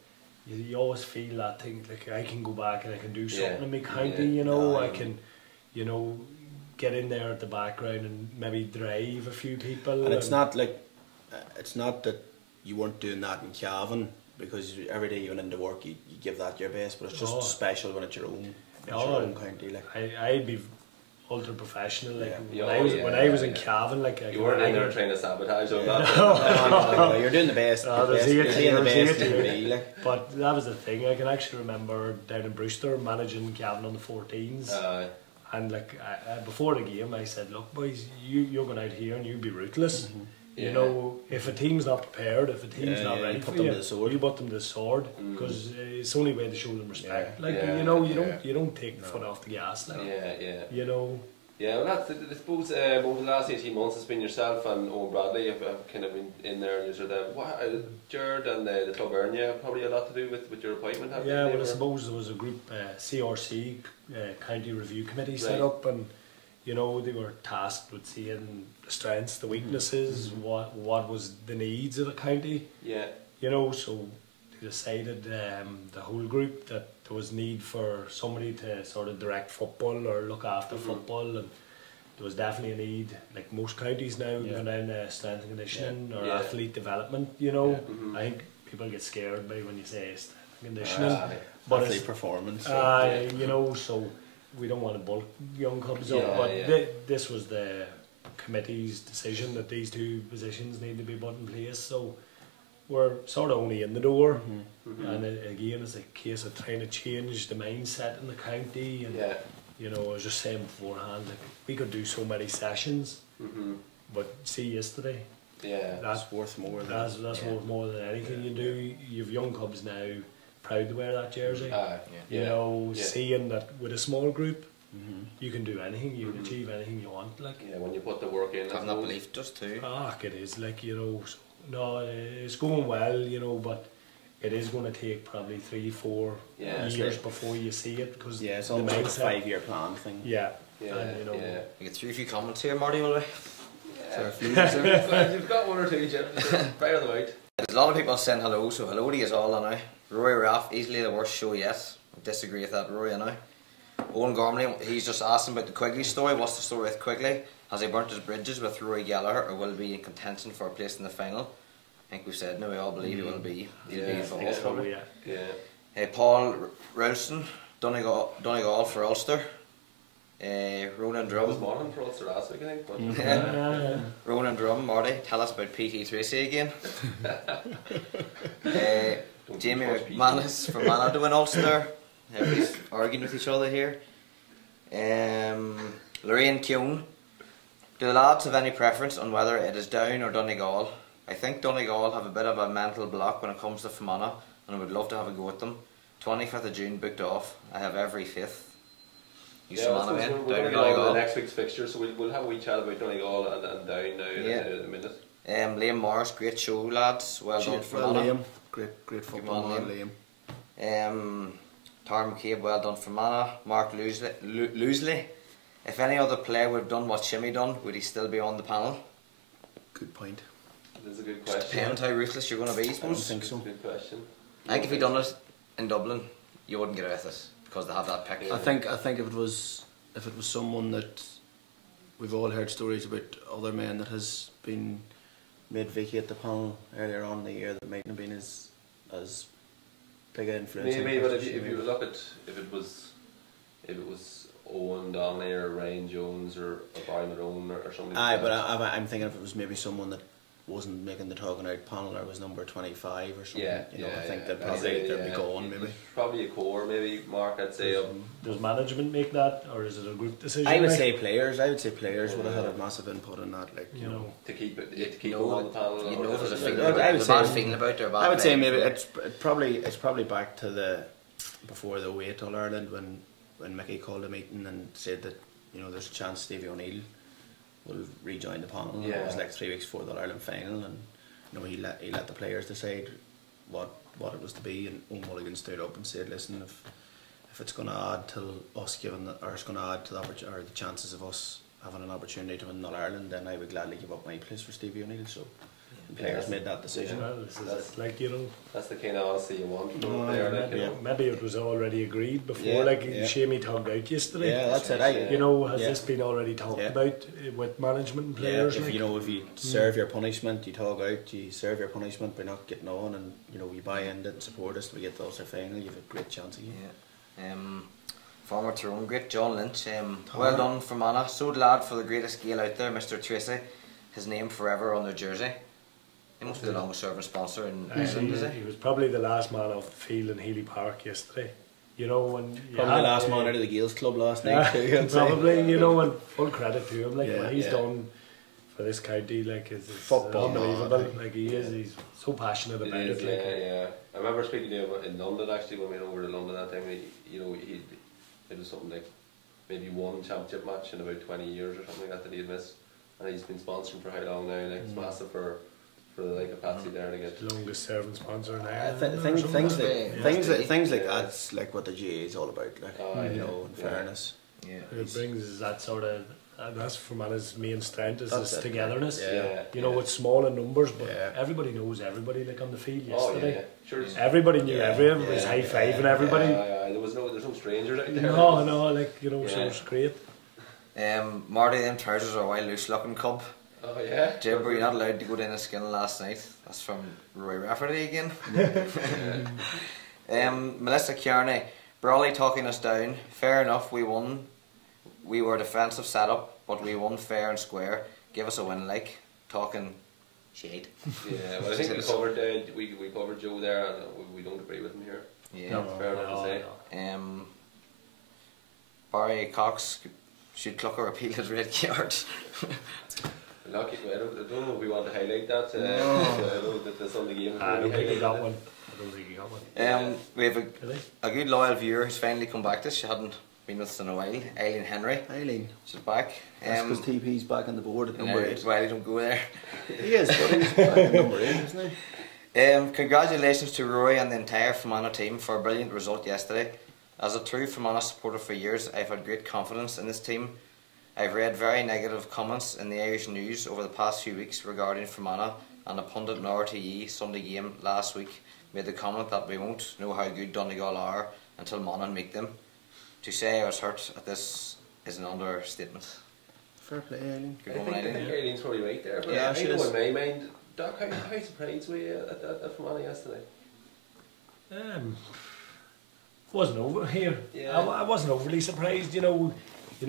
you always feel that thing, like, I can go back and I can do something in my county, you know. I can, you know, get in there at the background and maybe drive a few people. And it's not like, it's not that you weren't doing that in Cavan, because every day you went into work you give that your best, but it's just special when it's your own, county. Like, I'd be ultra professional, like when I was in Cavan, like you weren't in there trying to sabotage or that. No, you're doing the best. But that was the thing. I can actually remember down in Brewster managing Cavan on the 14s, and like before the game, I said, "Look, boys, you're going out here and you be ruthless. You know, if a team's not prepared, if a team's not ready for you, you put them to the sword, because it's the only way to show them respect. Like, you know, you don't take the foot off the gas. Like, you know. Yeah, well, that's, I suppose over the last 18 months it's been yourself and Owen Bradley have kind of been in there, and you're Jared and the club Ernia probably a lot to do with your appointment. Yeah, well, I suppose there was a group, CRC, County Review Committee set up, and you know, they were tasked with seeing the strengths, the weaknesses, what was the needs of the county. Yeah. You know, so they decided, the whole group, that there was need for somebody to sort of direct football or look after football, and there was definitely a need, like most counties now, going down strength and conditioning or athlete development, you know. I think people get scared by when you say strength and conditioning. But athlete performance. You know, so we don't want to bulk young clubs up, but this was the committee's decision that these two positions need to be put in place, so we're sort of only in the door, and again it's a case of trying to change the mindset in the county, and you know, I was just saying beforehand, like, we could do so many sessions, but see yesterday, that's worth more than that's worth more than anything you do. You've young clubs now proud to wear that jersey, you know, seeing that with a small group you can do anything, you can achieve anything you want, like when you put the work in. Having that belief does too. It is, like, you know, so, no, it's going well, you know, but it is going to take probably 3-4 years before you see it, because it's almost a 5-year plan thing. And, you know, we get through a few comments here, Marty, will we? You've got one or two, Jim. Fire them out. There's a lot of people saying hello, so hello to you all, I know. Rory Raff, easily the worst show yet. I disagree with that, Rory, I know. Owen Gormley, he's just asking about the Quigley story. What's the story with Quigley? Has he burnt his bridges with Rory Gallagher, or will he be in contention for a place in the final? I think we've said no, we all believe he will be. He'll be involved, probably. Paul Ralston, Donegal for Ulster. Ronan Drum. I was Monaghan for Ulster last week, I think. Ronan Drum, Marty, tell us about PT Tracy again. Jamie McManus for Fermanagh to win Ulster. Everybody's arguing with each other here. Lorraine Keown. Do the lads have any preference on whether it is Down or Donegal? I think Donegal have a bit of a mental block when it comes to Fermanagh, and I would love to have a go at them. 25th of June booked off. I have every fifth. We're going to go on the next week's fixture, so we'll have a wee chat about Donegal and Down now in a minute. Liam Morris, great show, lads. Well done for Liam. Great football man, Liam. Tara McCabe, well done for Fermanagh. Mark Loosley. If any other player would have done what Shimmy done, would he still be on the panel? Good point. That's a good question. Depends how ruthless you're going to be, I suppose. I don't think so. Good question. I think if he'd done it in Dublin, you wouldn't get away with it, because they have that pick. I think if it was someone that we've all heard stories about, other men that has been made vacate the panel earlier on in the year, that mightn't have been as big an influence. Maybe, but if you look at if it was Owen Donnelly or Ryan Jones or Barry Malone or something. But I'm thinking if it was maybe someone that wasn't making the talking out panel, or was number 25 or something. I think they'd probably be going, maybe. Probably a core, maybe, Mark, I'd say. Does management make that, or is it a group decision? I would say players would have had a massive input in that, like, you know. To keep on the panel. You know, there's a bad feeling about it. I would say maybe it's probably back to before the 08 All Ireland, when Mickey called a meeting and said that, you know, there's a chance Stevie O'Neill will rejoin the panel. It was like 3 weeks before the All-Ireland final, and you know, he let the players decide what it was to be, and Owen Mulligan stood up and said, listen, if it's going to add to us it's going to add to the chances of us having an opportunity to win All-Ireland, then I would gladly give up my place for Stevie O'Neill. So the players made that decision. That's like, you know, that's the kind of honesty you want from a player. Maybe it was already agreed before, Shamey talked out yesterday. Yeah, that's it. You know, has this been already talked about with management and players? If you serve your punishment, you talk out. You serve your punishment by not getting on, and you know, you buy into it and support us. We get the Ulster final. You have a great chance again. Former Tyrone great John Lynch. Well done for Fermanagh. So glad for the greatest Gael out there, Mr. Tracy. His name forever on their jersey. He must be the longest serving sponsor in Ireland, is he? He was probably the last man off the field in Healy Park yesterday. You know, when probably the last man out of the Gaels club last night too. Probably, you know, and full credit to him, like what he's done for this county. Like, it's Football, unbelievable. no, Like, he's so passionate about it. Yeah, Like, yeah. I remember speaking to him in London actually when we went over to London that time. It was something like maybe one championship match in about 20 years or something like that he had missed, and he's been sponsoring for how long now? Like, it's massive for the like capacity there to get longest serving sponsor now. Things like that's like what the GA is all about. Like, you know, in fairness. Yeah. It brings that sort of. And that's Fermanagh's main strength is That's this it, togetherness. Yeah. You know, it's small in numbers, but Yeah. everybody knows everybody. Like on the field Oh yesterday, yeah, sure. everybody knew Yeah. everyone was high fiving everybody. There's no strangers out there. No, like you know, so Yeah. it's great. Marty, them trousers are a wild loose looking cub. Oh yeah. Jib, were you not allowed to go down the skin last night? That's from Roy Rafferty again. Melissa Kearney, Brawley talking us down. Fair enough, we won. We were defensive setup, but we won fair and square. Give us a win, like talking shade. Yeah, well, I think we covered Joe there, and we don't agree with him here. Yeah. Fair enough to say. Barry Cox should Clucker appeal his red card. Lucky, I don't know if we want to highlight that. I know that the Sunday game. I don't think he got one. I don't think he got one. We have a good loyal viewer who's finally come back to us. She hadn't been with us in a while. Eileen Henry. Eileen. She's back. That's because TP's back on the board at number 8. Well, he don't go there. He is, but he's back at number 8, isn't he? Congratulations to Roy and the entire Fermanagh team for a brilliant result yesterday. As a true Fermanagh supporter for years, I've had great confidence in this team. I've read very negative comments in the Irish news over the past few weeks regarding Fermanagh, and a pundit in RTE Sunday game last week made the comment that we won't know how good Donegal are until monaghan make them. To say I was hurt at this is an understatement. Fair play, Eileen. Good I woman, think Eileen. Eileen's probably right there, but Yeah, I she know is. in my mind, Doc, how surprised were you at Fermanagh yesterday? Wasn't over here. Yeah. I wasn't overly surprised. You know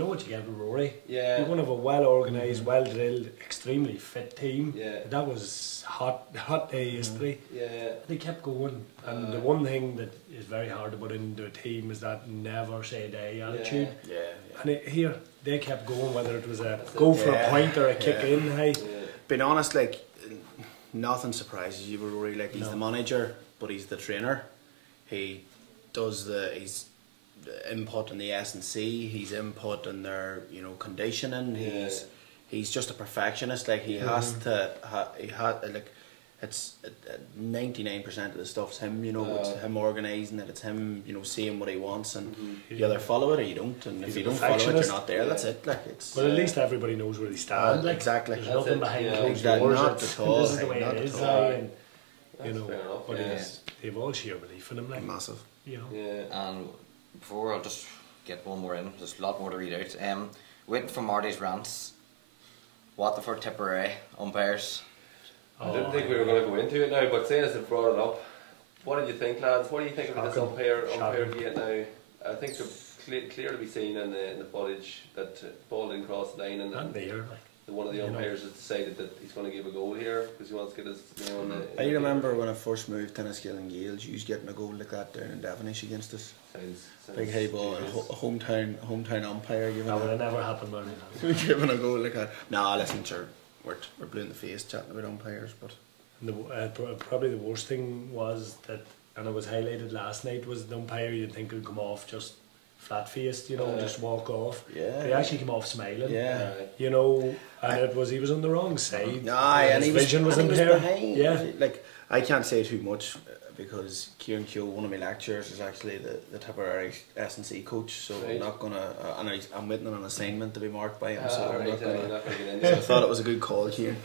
what you get with Rory. Yeah. You're one of a well organised, well drilled, extremely fit team. Yeah. That was hot day yesterday. Yeah. They kept going, and the one thing that is very hard to put into a team is that never say die attitude. Yeah. And here they kept going, whether it was a go for a point or a kick in. Hey, Being honest, like, nothing surprises you with Rory. Like, he's No. the manager, but he's the trainer. He does he's the input in the S&C, he's input in their, you know, conditioning. He's just a perfectionist. Like, he has to like, it's 99% of the stuff's him, you know. It's him organising it, it's him, you know, seeing what he wants, and you either follow it or you don't, and if He's you a don't follow it, you're perfectionist. not there. That's it. Like, it's but at least everybody knows where they stand. Like, exactly. There's That's nothing it. behind Yeah. closed Not doors. at It's- all. This is the way Not it at is. all. And, That's you know, fair enough. but Yeah. they've all sheer belief in him. Like, massive. you know. Yeah. And before I'll just get one more in, there's a lot more to read out. Waiting for Marty's rants. Waterford Tipperary umpires. I didn't think we were going to go into it now, but saying as it brought it up, what did you think, lads? What do you think of this umpire gate now? I think it's clear to be seen in the footage that ball didn't cross the line, and Not there. Like. one of the umpires has decided that he's going to give a goal here because he wants to get his name on the. I remember when I first moved to Enniskillen and Gales, you was getting a goal like that down in Devonish against us. Sounds Big high ball, and a hometown umpire giving That would have never happened, man. giving a goal like that. Nah, listen, sure, we're blue in the face chatting about umpires, but Probably the worst thing was that, and it was highlighted last night, was the umpire you'd think would come off just flat-faced, you know, just walk off. yeah, But he actually came off smiling. yeah. You know, and he was on the wrong side. Nah, and his he was, vision was and he impaired. behind. Yeah. Like, I can't say too much because Kieran Keogh, one of my lecturers, is actually the Tipperary S&C coach, so Right. I'm not gonna. And I'm waiting on an assignment to be marked by him, so I'm right, not you're gonna. not going to get So I into it. thought it was a good call, Kieran.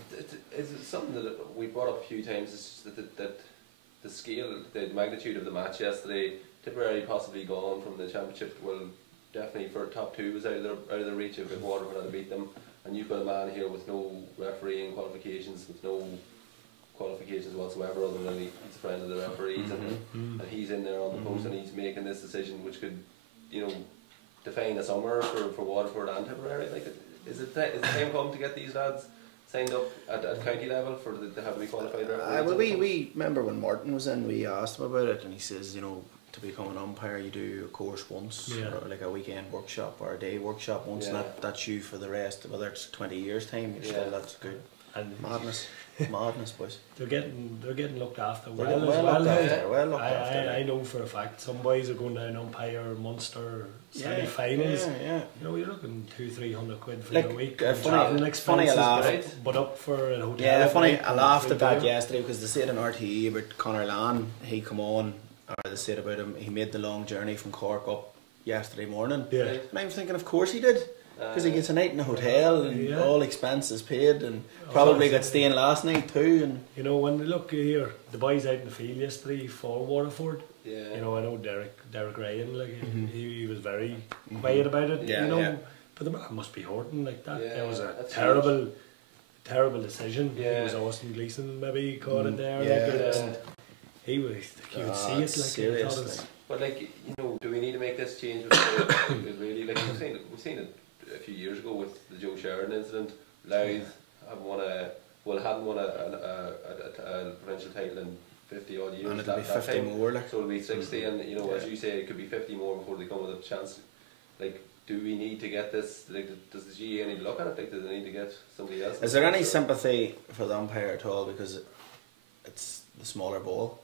Is it something that we brought up a few times? Is that the scale, the magnitude of the match yesterday, Tipperary possibly gone from the championship. Well, definitely for top two was out of the reach of if Waterford had beat them. And you've got a man here with no refereeing qualifications, with no qualifications whatsoever, other than he's a friend of the referees, and he's in there on the post, and he's making this decision, which could, you know, define a summer for Waterford and Tipperary. Like, is the time come to get these lads signed up at county level to have to be qualified referees? Well, we remember when Martin was in, we asked him about it, and he says, you know, to become an umpire, you do a course once, Yeah. or like a weekend workshop or a day workshop once, and that's you for the rest. Whether it's 20 years time, you're still, that's good. And Madness, madness, boys. they're getting looked after They're well getting as well well. looked Hey. after, well looked after. I know for a fact some boys are going down umpire Munster Yeah, semi-finals. yeah. You know, you're looking 200-300 quid for Like, the week. funny- Travelling funny expenses, a laugh. but up for a hotel. Yeah, at funny. night I and laughed free at that beer. yesterday because they said in RTE about Conor Lan. He come on, or they said about him. He made the long journey from Cork up yesterday morning. Yeah. And I'm thinking, of course he did, because he gets a night in a hotel and Yeah. all expenses paid, and probably got staying last night too. And You know, when we look here, the boys out in the field yesterday for Waterford. Yeah. You know, I know Derek Ryan, like he was very quiet about it. Yeah, you know, yeah. but the man must be hurting like that. Yeah, There was a that's terrible decision. Yeah. It was Austin Gleeson maybe caught it there. Yeah. Like, and he was, like, you would see it it's like serious, I thought it was, like. But like, you know, do we need to make this change? With really, like we've seen it a few years ago with the Joe Sheridan incident. Louth hadn't won a provincial title in 50 odd years. And it'll be that 50 time. more. Like. So it'll be 60, and you know, as Yeah. you say, it could be 50 more before they come with a chance. Like, do we need to get this? Like, does the GA need to look at it? Like, do they need to get somebody else? Is there any sympathy for the umpire at all, because it's the smaller ball?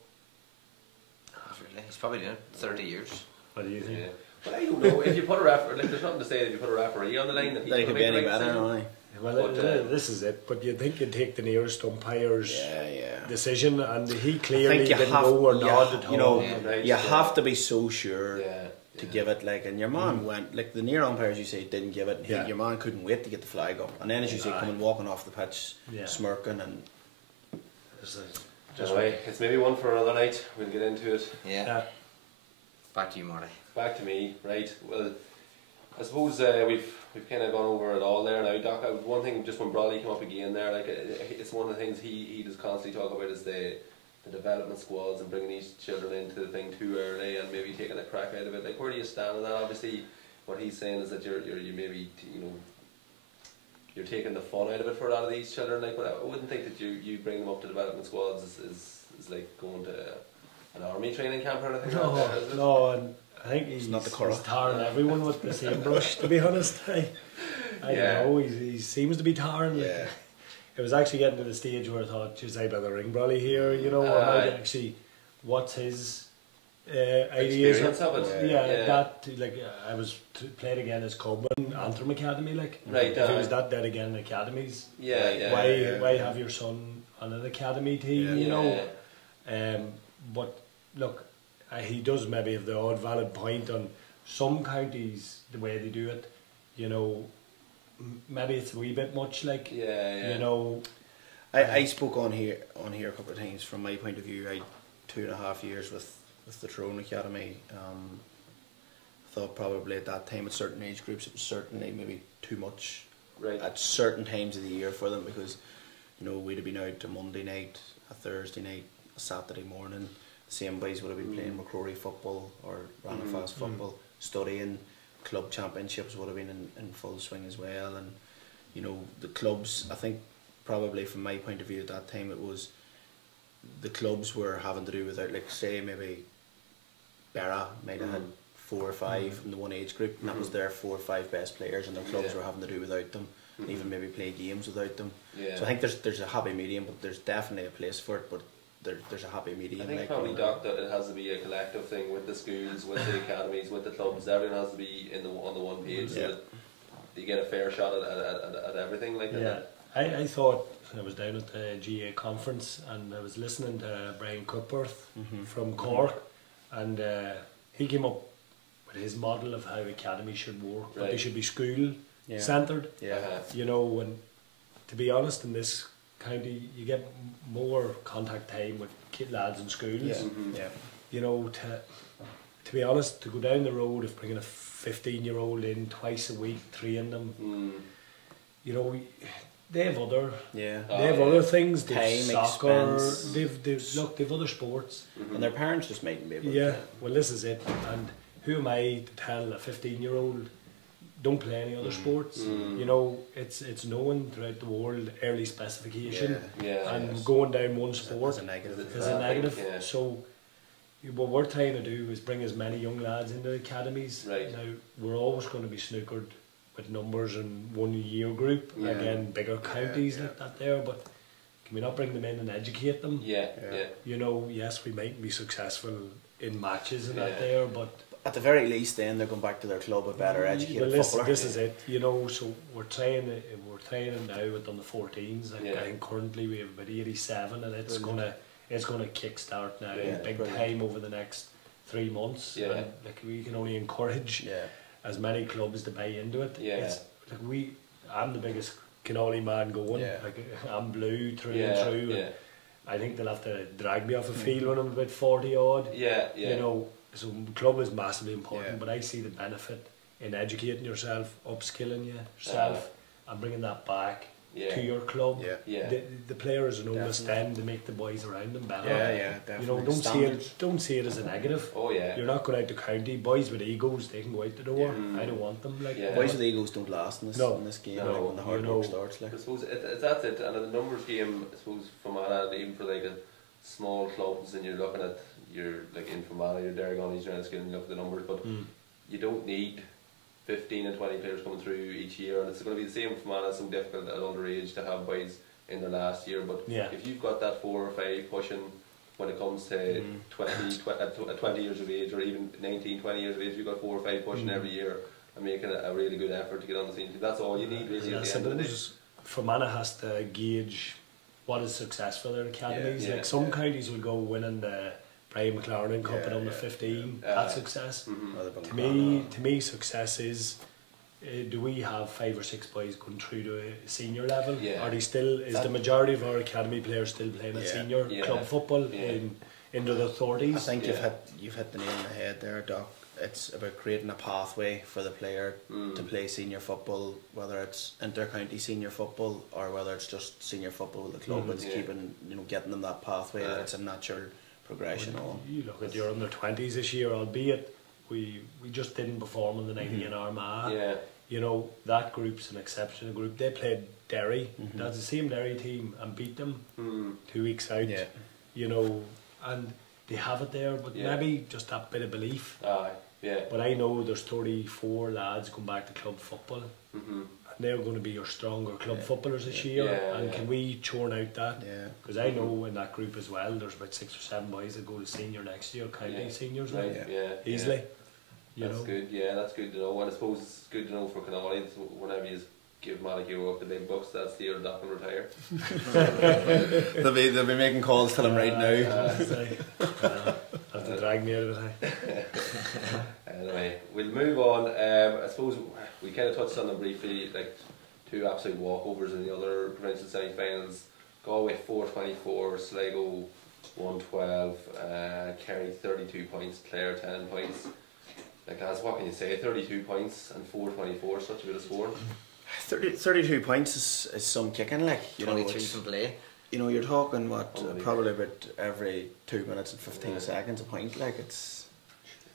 Not really. He's probably doing it 30 years. what do you think? Yeah. But I don't know if you put a referee. Like, there's nothing to say if you put a referee on the line that he's They gonna could be make the any right better, decision. don't they? Well, But, this is it. But you'd think you'd take the nearest umpire's Yeah. decision, and he I clearly think you didn't have, know or nod at all. you know, Yeah, right, you yeah. have to be so sure Yeah. to give it, like, and your man went, like, the near umpires, you say, didn't give it, and Yeah. your man couldn't wait to get the flag up, and then as you say, Aye. coming walking off the pitch, Yeah. smirking, and This is Just anyway, it's maybe one for another night. We'll get into it. Yeah. Back to you, Marty. Back to me, right? Well, I suppose we've kind of gone over it all there now. Doc, one thing, just when Bradley came up again there, like it's one of the things he does constantly talk about is the development squads and bringing these children into the thing too early and maybe taking a crack out of it. Like, where do you stand on that? Obviously, what he's saying is that you maybe, you know, you're taking the fun out of it for a lot of these children. Like, but I wouldn't think that you bring them up to development squads is like going to an army training camp or anything like that, is it? No, and I think he's not the he's colour. tarring everyone with the same brush. To be honest, I Yeah. don't know. He seems to be tarring. Like, yeah. it was actually getting to the stage where I thought, "Geez, I better ring Bradley here." You know, I might actually, what's his ideas? Experience of it. Yeah, that like I was played again as Coburn Antrim Academy. Like, Right, if he was that dead again in academies, Yeah, yeah. why have your son on an academy team? Yeah. You know. But look, he does maybe have the odd valid point on some counties the way they do it. You know, maybe it's a wee bit much. Like, Yeah. you know, I spoke on here a couple of times from my point of view. I had 2.5 years with the Tyrone Academy. I thought probably at that time at certain age groups it was certainly maybe too much Right. at certain times of the year for them, because you know we'd have been out a Monday night, a Thursday night, a Saturday morning. The same boys would have been playing McCrory football or Ranafast football, studying. Club championships would have been in full swing as well, and you know the clubs. I think probably from my point of view at that time it was the clubs were having to do without, like, say maybe Berra might have had 4 or 5 in the one age group, and that was their 4 or 5 best players, and their clubs Yeah. were having to do without them, and even maybe play games without them. Yeah. So I think there's a happy medium, but there's definitely a place for it. But there's a happy medium. I think like, probably, on Doc, that it has to be a collective thing with the schools, with the academies, with the clubs. Everyone has to be on the one page so Yeah. that you get a fair shot at everything. Like yeah. that. I thought I was down at the GA conference and I was listening to Brian Cookworth from Cork, and he came up with his model of how academies should work. That they Right. should be school Yeah. centred. Yeah. You know, and to be honest, in this county, you get more contact time with lads in schools. Yeah. Mhm. Yeah. You know, to be honest, to go down the road of bringing a 15-year-old in twice a week, train them, you know, they have other Yeah. Oh, they have yeah. other things. They've Time, soccer. expense. They've other sports. And their parents just mightn't be able Yeah. to. Well, this is it. And who am I to tell a 15-year-old don't play any other sports? You know, it's known throughout the world early specification Yeah. and yes. going down one sport As a negative. is a negative. Yeah. So, what we're trying to do is bring as many young lads into the academies. Right. Now, we're always going to be snookered with numbers in 1 year group, Yeah. again, bigger counties like that there, but can we not bring them in and educate them? Yeah. You know, yes, we might be successful in matches and that there, but at the very least, then they're going back to their club a better educated well, footballer. this is it, you know. So we're training now with under 14s. Like I think currently we have about 87, and it's gonna kickstart now big time over the next 3 months. Yeah. And, like, we can only encourage as many clubs to buy into it. Yeah. It's, like I'm the biggest Canolly man going. Yeah. Like I'm blue through and through. And I think they'll have to drag me off a field when I'm about 40 odd. Yeah. You know, so the club is massively important, but I see the benefit in educating yourself, upskilling yourself, and bringing that back to your club. The players in West End to make the boys around them better. Definitely. You know, don't see it as a negative. Oh yeah. You're not going out to county. Boys with egos, they can go out the door. I don't want them. Like boys with egos don't last in this game. No. When the hard work starts. Like. I suppose that's it. And in the numbers game, I suppose Fermanagh, even for like a small clubs, and you're looking at like in Fermanagh, you're there going, you're trying to look at the numbers, but you don't need 15 and 20 players coming through each year, and it's going to be the same for Fermanagh. It's so difficult at underage to have boys in their last year, but if you've got that 4 or 5 pushing when it comes to 20 years of age, or even 19, 20 years of age, you've got 4 or 5 pushing every year and making a really good effort to get on the scene. That's all you need really at the end of the day. Fermanagh has to gauge what is successful in academies. Like some counties will go winning the Brian McLaren Cup at under 15. That's success. To me, success is do we have 5 or 6 boys going through to a senior level? Are they still? Is the majority of our academy players still playing at senior club football into the 30s? I think you've hit the nail on the head there, Doc. It's about creating a pathway for the player to play senior football, whether it's inter-county senior football or whether it's just senior football with the club. It's keeping, getting them that pathway that it's a natural progression on. You look at your under 20s this year, albeit we just didn't perform in the 90 in Armagh. You know, that group's an exceptional group. They played Derry. That's the same Derry team, and beat them 2 weeks out. You know, and they have it there, but maybe just that bit of belief. But I know there's 34 lads going back to club football, and they're going to be your stronger club footballers this year. And can we churn out that? Because I know in that group as well, there's about 6 or 7 boys that go to senior next year, county seniors, easily. That's good. Yeah, that's good to know. And I suppose it's good to know for Canolly. Whenever you give Managerial up the big bucks, that's the year Doc will retire. they'll be making calls to him right now. Have to drag me out of it. Anyway, we'll move on. I suppose we kind of touched on them briefly, like 2 absolute walkovers in the other provincial semi-finals. Galway 424, Sligo 112, Kerry 32 points, Clare 10 points. Like, lads, what can you say? 32 points and 424, such a bit of scoring. 32 points is some kicking, like, 23 from play. You're talking probably about every 2 minutes and 15 seconds a point, like it's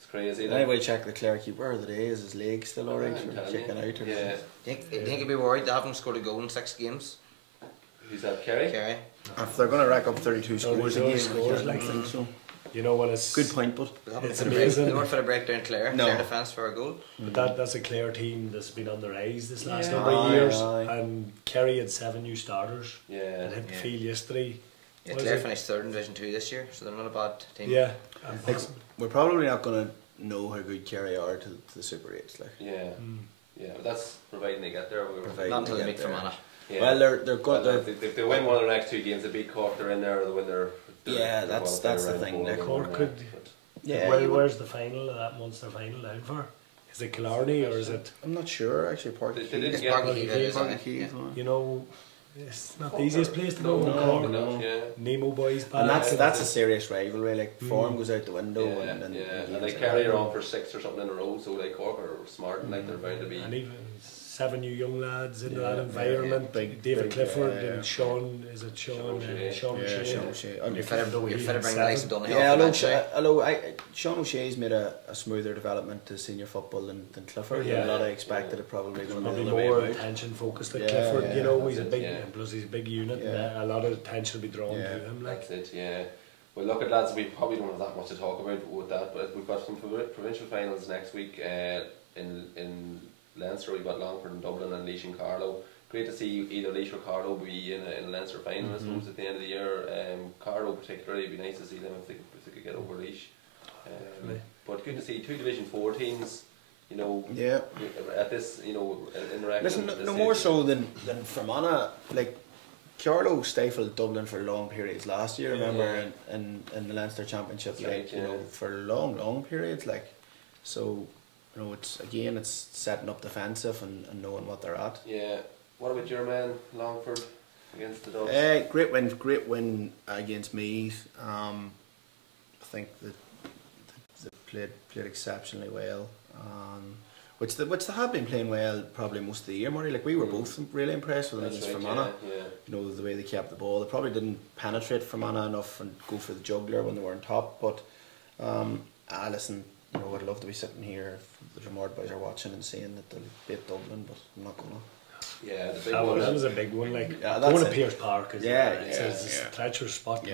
crazy. Anyway, check the Clare keeper of the day. Is his leg still alright for kicking out? Or think you'd be worried they haven't scored a goal in 6 games? Who's that, Kerry? Kerry. If they're going to rack up 32 scores a game, I think so. You know what? It's good point, but it's amazing. They weren't for the breakdown Clare. Clare defence for a goal. But that's a Clare team that's been on the rise this last number of years. And Kerry had 7 new starters. And hit the field yesterday. Clare finished 3rd in Division 2 this year, so they're not a bad team. We're probably not going to know how good Kerry are to the Super 8s, like. But that's providing they get there. Not until they meet Fermanagh. Well, they're good. If they win one of their next 2 games, they beat Cork, they're in there, or they win their. That's the thing. Cork could. Where's the final of that Munster final down for? Is it Killarney or is it? I'm not sure actually. Park Key. You know, it's not the easiest place to go. No. Nemo boys. And that's a serious rivalry. Like form goes out the window. And they carry on for 6 or something in a row. So like Cork are smart and like they're bound to be. And even 7 new young lads in that environment. David Clifford and Sean. Is it Sean? Sean O'Shea. You're fit to bring the likes of Donegal. Although Sean O'Shea's made a smoother development to senior football than Clifford. A lot of expected it probably going to be more attention focused at Clifford. You know, he's a big, plus he's a big unit. And a lot of attention will be drawn to him. That's it. Well, look at lads, we probably don't have that much to talk about with that, but we've got some provincial finals next week in Leinster. We've got Longford and Dublin and Laois and Carlow. Great to see either Laois or Carlow be in a Leinster final, I suppose, at the end of the year. Carlow particularly, it'd be nice to see them if they could get over Laois. But good to see 2 Division 4 teams, you know, at this, you know, interaction. Listen, no more so than Fermanagh, like, Carlow stifled Dublin for long periods last year, remember, in the Leinster Championship, you know, for long periods, like, so, you know, it's setting up defensive and knowing what they're at. Yeah. What about your man, Longford, against the Dubs? Great win against Meath. I think that they played exceptionally well. Which they have been playing well probably most of the year, Murray. Like, we were both really impressed with them against Fermanagh. You know, the way they kept the ball. They probably didn't penetrate Fermanagh enough and go for the juggler when they were on top. But listen, you know, I'd love to be sitting here if the Remord boys are watching and seeing that they'll beat Dublin, but I'm not gonna. Yeah, the big one. That was a big one. Like, going to Pierce Park is it's a treacherous spot. You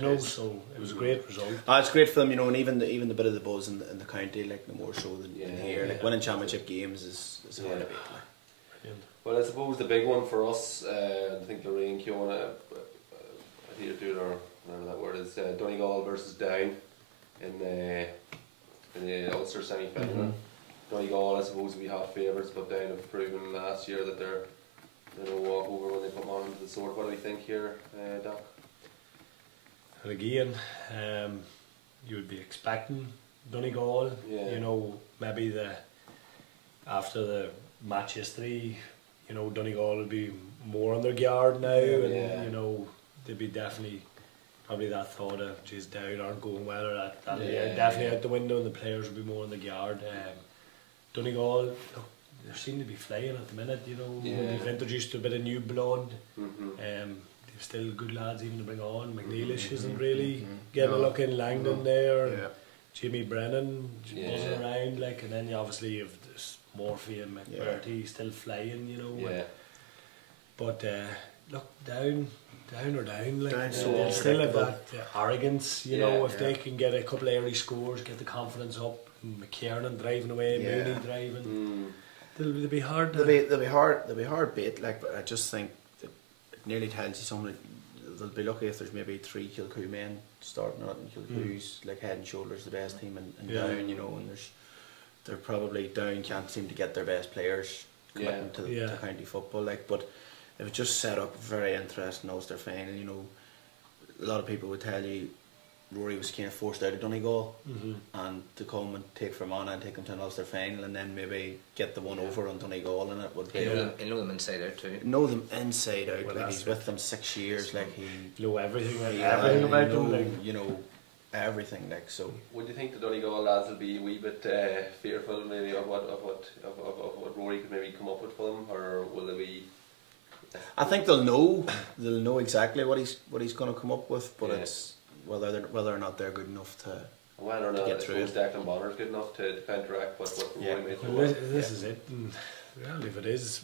know, so it was a great result. It's great for them, you know, and even the bit of the buzz in the county, like, no more so than here. Like, winning championship games is hard to beat. Like. Well, I suppose the big one for us, I think Lorraine Keona, or whatever that word is, Donegal versus Down in the Ulster semi-final. Donegal, I suppose, we have favourites, but Down have proven last year that they're no walk over when they come on into the sword. What do we think here, Doc? And again, you would be expecting Donegal. You know, maybe after the match yesterday, you know, Donegal will be more on their guard now, and you know, they'd be definitely probably that thought of geez, Down aren't going well, or that'll be definitely out the window, and the players will be more on the guard. Donegal, look, they seem to be flying at the minute, you know. They've introduced a bit of new blood. They've still good lads even to bring on. McNeilish isn't really getting a look in. Langdon there. Jimmy Brennan buzzing around, like, and then obviously you have this Morphy and McBurty still flying, you know. But look, down, like, they'll still have that arrogance, you know. If they can get a couple of early scores, get the confidence up. McKiernan driving away, Mooney driving. They'll be hard. They'll be hard beat. Like, but I just think that it nearly tells you something. They'll be lucky if there's maybe 3 Kilcoo men starting out, and Kilcoo's like head and shoulders the best team in Down, you know. And they're probably Down can't seem to get their best players committing to county football. Like, but it would just set up a very interesting Ulster final. You know, a lot of people would tell you Rory was kind of forced out of Donegal and to come and take Fermanagh and take them to an Ulster final and then maybe get the one over on Donegal, and it would be... He'll know them inside out too. Know them inside out, well, like he's with them 6 years, like he... know everything about them, like... You know, everything, like, so... Would you think the Donegal lads will be a wee bit fearful maybe of what Rory could maybe come up with for them, or will they be... I think they'll know exactly what he's going to come up with, but it's... Whether or not they're good enough to get through it. Declan Bonner's good enough to counteract what Rory made. Well, this is it. And well, if it is,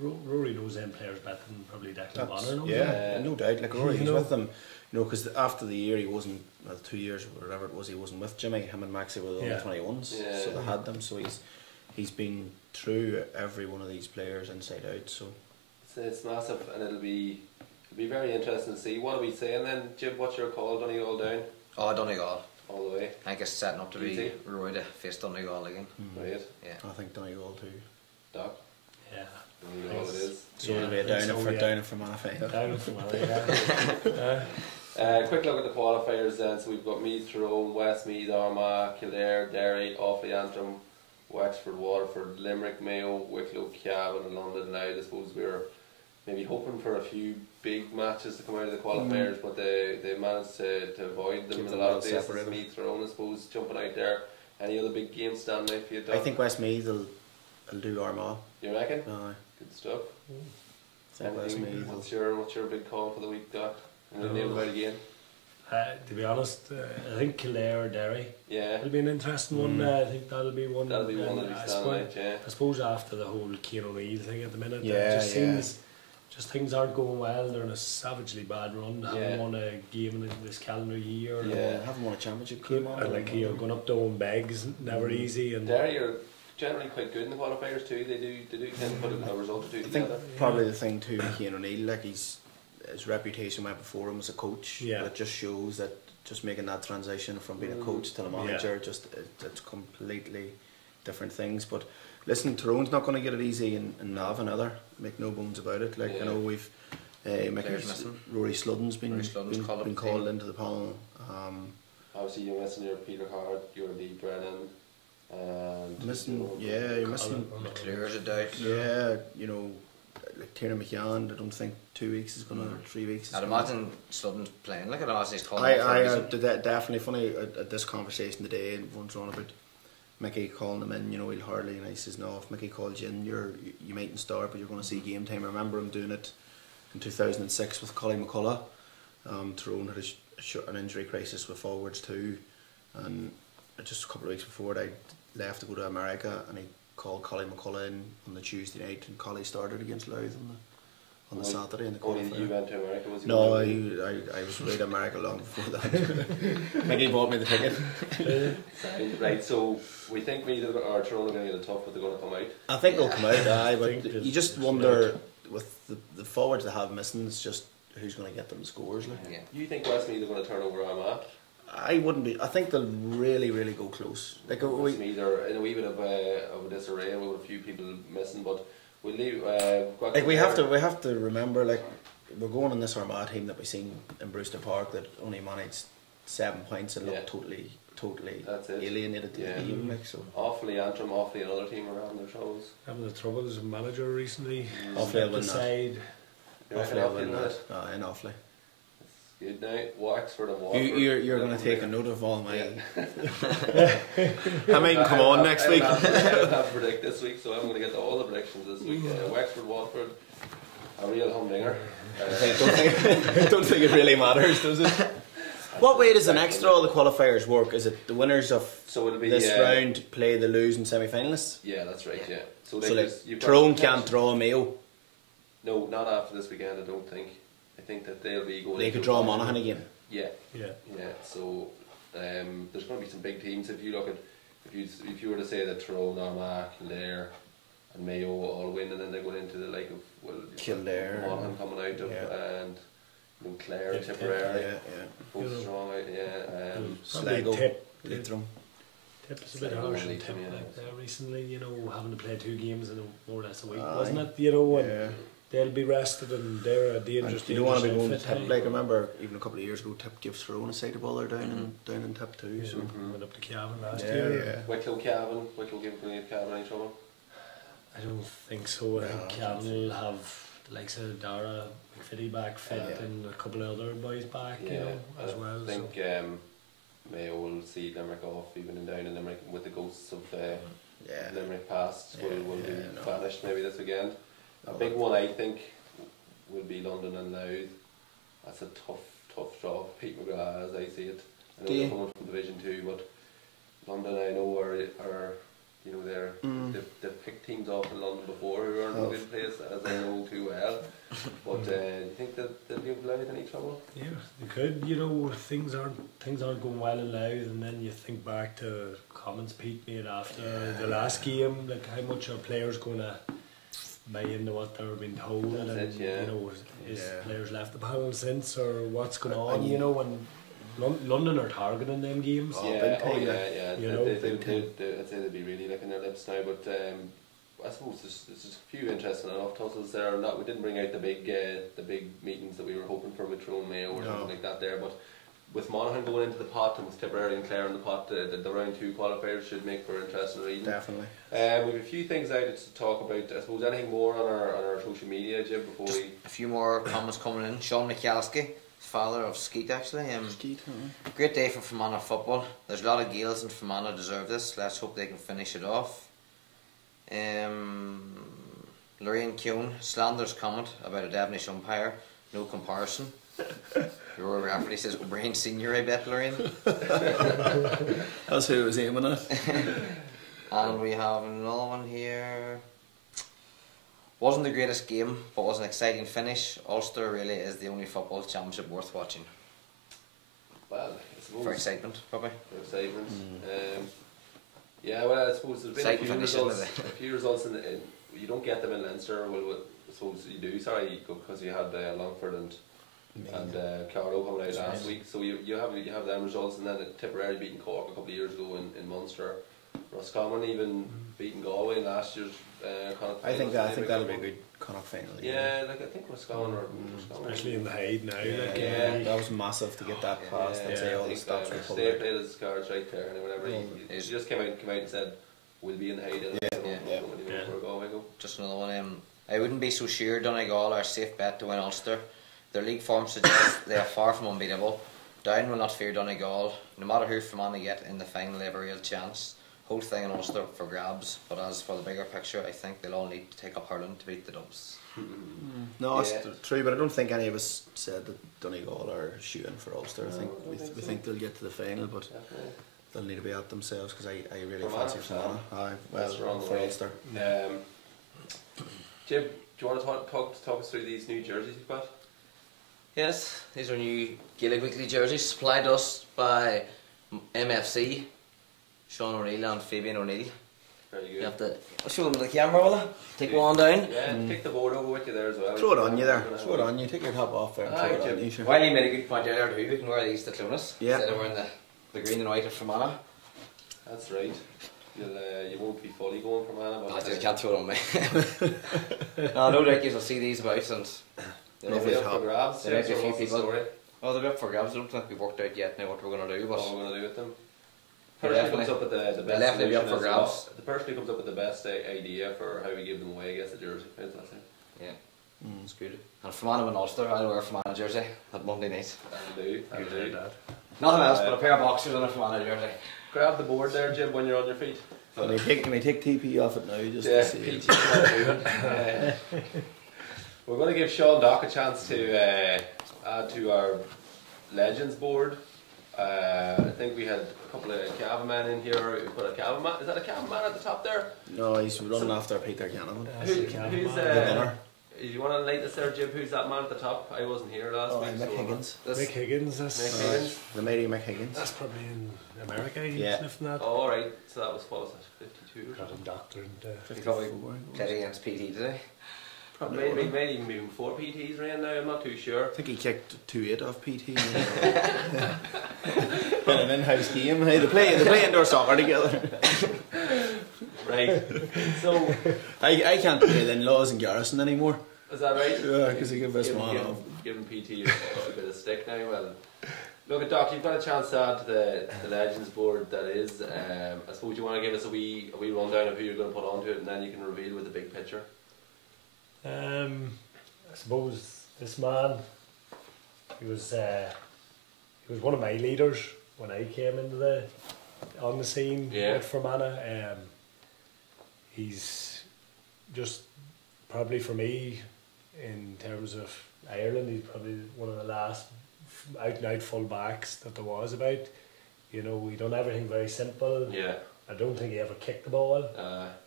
Rory knows them players better than probably Declan Bonner knows. Yeah, no doubt. Like, Rory, he's with them. You know, because after the year he wasn't, 2 years or whatever it was, he wasn't with Jimmy. Him and Maxie were the only 21s, so they had them. So he's been through every one of these players inside out. So it's massive, and it'll be very interesting to see. What are we saying then, Jib? What's your call? Donegal Down? Oh, Donegal. All the way. I think it's setting up to be Roy to face Donegal again. Right. Yeah. I think Donegal too. Doc? Yeah. Donegal it is. So it'll be a down and Fermanagh final. Down and Fermanagh, yeah. Quick look at the qualifiers then. So we've got Meath, Tyrone, Westmeath, Armagh, Kildare, Derry, Offaly, Antrim, Wexford, Waterford, Limerick, Mayo, Wicklow, Cavan and London. Now I suppose we're maybe hoping for a few big matches to come out of the qualifiers, but they managed to avoid them in a lot of places. Meath, Tyrone, I suppose, jumping out there. Any other big games standing out for you, Doc? I think Westmeath will do Armagh. You reckon? Aye. Good stuff. What's your big call for the week, Doc? And the name about again? To be honest, I think Kildare or Derry. Yeah. It'll be an interesting one. I think that'll be one. That'll be one that'll be standing out, I suppose after the whole Cian O'Neill thing at the minute, it just seems just things aren't going well. They're in a savagely bad run. They haven't won a game in this calendar year. Yeah, haven't won a championship game. And like you're going up to own begs, never easy. And Derry are generally quite good in the qualifiers too. They do tend to put a result or two I think together. probably the thing too, Cian O'Neill, like his reputation went before him as a coach. Yeah. It just shows that just making that transition from being a coach to a manager, it's completely different things. But listen, Tyrone's not going to get it easy in Navan either. Make no bones about it. Like I know we've Rory Sludden's been called into the panel. Obviously, you're missing your Peter Hart, your Lee Brennan, and you're missing Clears a doubt. Yeah, you know, like Tiernan McYan. I don't think 2 weeks is gonna 3 weeks. I'd imagine Sludden's playing. Look at us, he's called. Definitely funny at this conversation today. Everyone's on about Mickey calling him in. You know, he'll hardly, and he says, "No, if Mickey called you in, you mightn't start, but you're going to see game time." I remember him doing it in 2006 with Collie McCullough. Tyrone had an injury crisis with forwards too, and just a couple of weeks before I left to go to America, and he called Collie McCullough in on the Tuesday night, and Collie started against Louth on the Saturday in the qualifier. You went to America? Was no, I was away to America long before that. Mickey bought me the ticket. Right, so we think neither or Tyrone are going to get it tough, but they're going to come out. I think they'll come out, but you just wonder with the forwards they have missing, it's just who's going to get them the scores. Like. Yeah. You think Westmeath are going to turn over Armagh? I wouldn't be. I think they'll really go close. Like Westmeath are in a wee bit of a disarray with a few people missing, but we'll leave. Like we have to remember, like we're going on this Armagh team that we seen in Brewster Park that only managed 7 points and looked totally alienated to the game. Like so. Antrim, another team around their shows. Having the troubles with manager recently. Offaly will side. In Offaly. Good night, Wexford and Waterford. You're going to take a note of all my. I might come on next week. I have to predict this week, so I'm going to get all the predictions this week. Wexford, Waterford, a real humdinger. I don't think it really matters, does it? What way does the next all the qualifiers work? Is it the winners of this round play the losing semi-finalists? Yeah, that's right. Yeah. So Tyrone can't draw Mayo. No, not after this weekend. I don't think. I think that they'll be going. They could draw Monaghan again. Yeah. So there's going to be some big teams. If you look at, if you were to say that Tyrone, Armagh, Kildare, and Mayo all win, and then they go into the like of Kildare, Monaghan coming out of, and Clare, Tipperary, both strong out. Sligo, Tip is a bit harsh on Tip recently. You know, having to play 2 games in more or less a week, wasn't it? You know, and they'll be rested, and they're a dangerous. You don't want to be going to Tip. Like I remember, even a couple of years ago, Tip gives Tyrone a side of ball down in Tip too. So went up to Cavan last year. Wicklow give Cavan any trouble? I don't think so. I think Cavan will have the likes of Dara McFitty back fit and a couple of other boys back, you know, as well. I think Mayo will see Limerick off, even in down in Limerick, with the ghosts of Limerick past will be vanished maybe this weekend. A big one I think will be London and Louth. That's a tough job. Pete McGrath, as I see it. I know they're coming from Division 2, but London I know are you know they've picked teams off in London before who aren't in a good place, as I know too well. But do you think that they'll give Louth any trouble? Yeah, they could. You know, things aren't going well in Louth, and then you think back to comments Pete made after the last game, like how much are players going to buy into what they're being told, and you know, is players left the panel since, or what's going on? You know, and London are targeting them games. You know, I'd say they'd be really licking their lips now, but I suppose there's a few interesting enough tussles there. We didn't bring out the big meetings that we were hoping for with Tyrone Mayo or something like that there, but with Monaghan going into the pot and with Tipperary and Clare in the pot, the round 2 qualifiers should make for interesting reading. Definitely. We have a few things out to talk about. I suppose anything more on our social media, Jim, before just a few more comments coming in. Sean McCalskey, father of Skeet actually. Great day for Fermanagh football. There's a lot of Gaels in Fermanagh deserve this. Let's hope they can finish it off. Lorraine Kuhn, slanderous comment about a Devonish umpire. No comparison. Your referee says O'Brien Senior, I bet, Lorraine. That's who it was aiming at. And we have another one here. Wasn't the greatest game, but was an exciting finish. Ulster really is the only football championship worth watching. Well, I suppose. For excitement, probably. For excitement. Yeah, well, I suppose there's been a few results you don't get them in Leinster. Well, I suppose you do. Sorry, because you had Longford and Carlow coming out last week. So you have them results, and then Tipperary beating Cork a couple of years ago in Munster. Roscommon even beating Galway in last year's Connacht I think final. that'll be a good Connacht final. Yeah, like I think Roscommon especially in the Hyde now. Yeah, that was massive to get that past and say all the stops were pulled they out. played his cards right there, and whenever he just came out and said, "We'll be in the Hyde." Just another one. I wouldn't be so sure Donegal are a safe bet to win Ulster. Their league form suggests they are far from unbeatable. Down will not fear Donegal. No matter who Fermanagh get in the final, they have a real chance. Whole thing in Ulster for grabs, but as for the bigger picture, I think they'll all need to take up hurling to beat the Dubs. No, it's true, but I don't think any of us said that Donegal are shooting for Ulster. I think we think they'll get to the final, but they'll need to be out themselves because I really fancy Fermanagh. Well, for Ulster. Jim, do you want to talk us through these new jerseys you've got? Yes, these are new Gaelic Weekly jerseys supplied to us by MFC. Sean O'Neill and Fabian O'Neill. Very good. You have to show them to the camera, will I? Take one down. Yeah, take the board over with you there as well. Throw it on you there. Throw it on you. Take your top off there and throw it on you. Sure. Wiley made a good point earlier too. We can wear these to Clonus. Yeah. Instead of wearing the green and white of Fermanagh. That's right. You won't be fully going for Fermanagh. But I just can't throw it on me. No doubt you'll see these about and they'll be up for grabs. There might be a few people. Oh, they'll be up for grabs. I don't think we've worked out yet now what we're going to do. But what we're going to do with them. The person who comes up with the best definitely be up for grabs. The person who comes up with the best idea for how we give them away gets the jersey. Yeah, it's good. And Fermanagh and Ulster, I'll wear a Fermanagh jersey that Monday night. That'll do. Nothing else but a pair of boxers and a Fermanagh jersey. Grab the board there, Jim, when you're on your feet. Can we take TP off it now? Just to see PT we're going to give Sean Dock a chance to add to our Legends board. I think we had a couple of Cavan in here. We put a Cavan man. Is that a Cavan man at the top there? No, he's running after Peter Cannon. Who's the winner? Do you want to light this there, Jim? Who's that man at the top? I wasn't here last week. Mick Higgins. Mick Higgins. Mick Higgins. The mighty Mick Higgins. That's probably in America. He's lifting that. Oh, right. So that was, what was that? 52 or Got him something? doctor and He's probably played against PT today. Maybe even moving 4 PTs around now, I'm not too sure. I think he kicked 2-8 off PT. Been an in-house game. Hey, they play indoor soccer together. Right. So I can't play the in-laws in Garrison anymore. Is that right? Yeah, because he gave us one off. Giving PT a bit of stick now. Well, look at Doc, you've got a chance to add to the Legends board. That is, I suppose you want to give us a wee rundown of who you're going to put onto it, and then you can reveal with the big picture. I suppose this man, he was one of my leaders when I came into on the scene with Fermanagh. He's just probably for me in terms of Ireland, he's probably one of the last out and out full backs that there was about. You know, he done everything very simple. Yeah. I don't think he ever kicked the ball.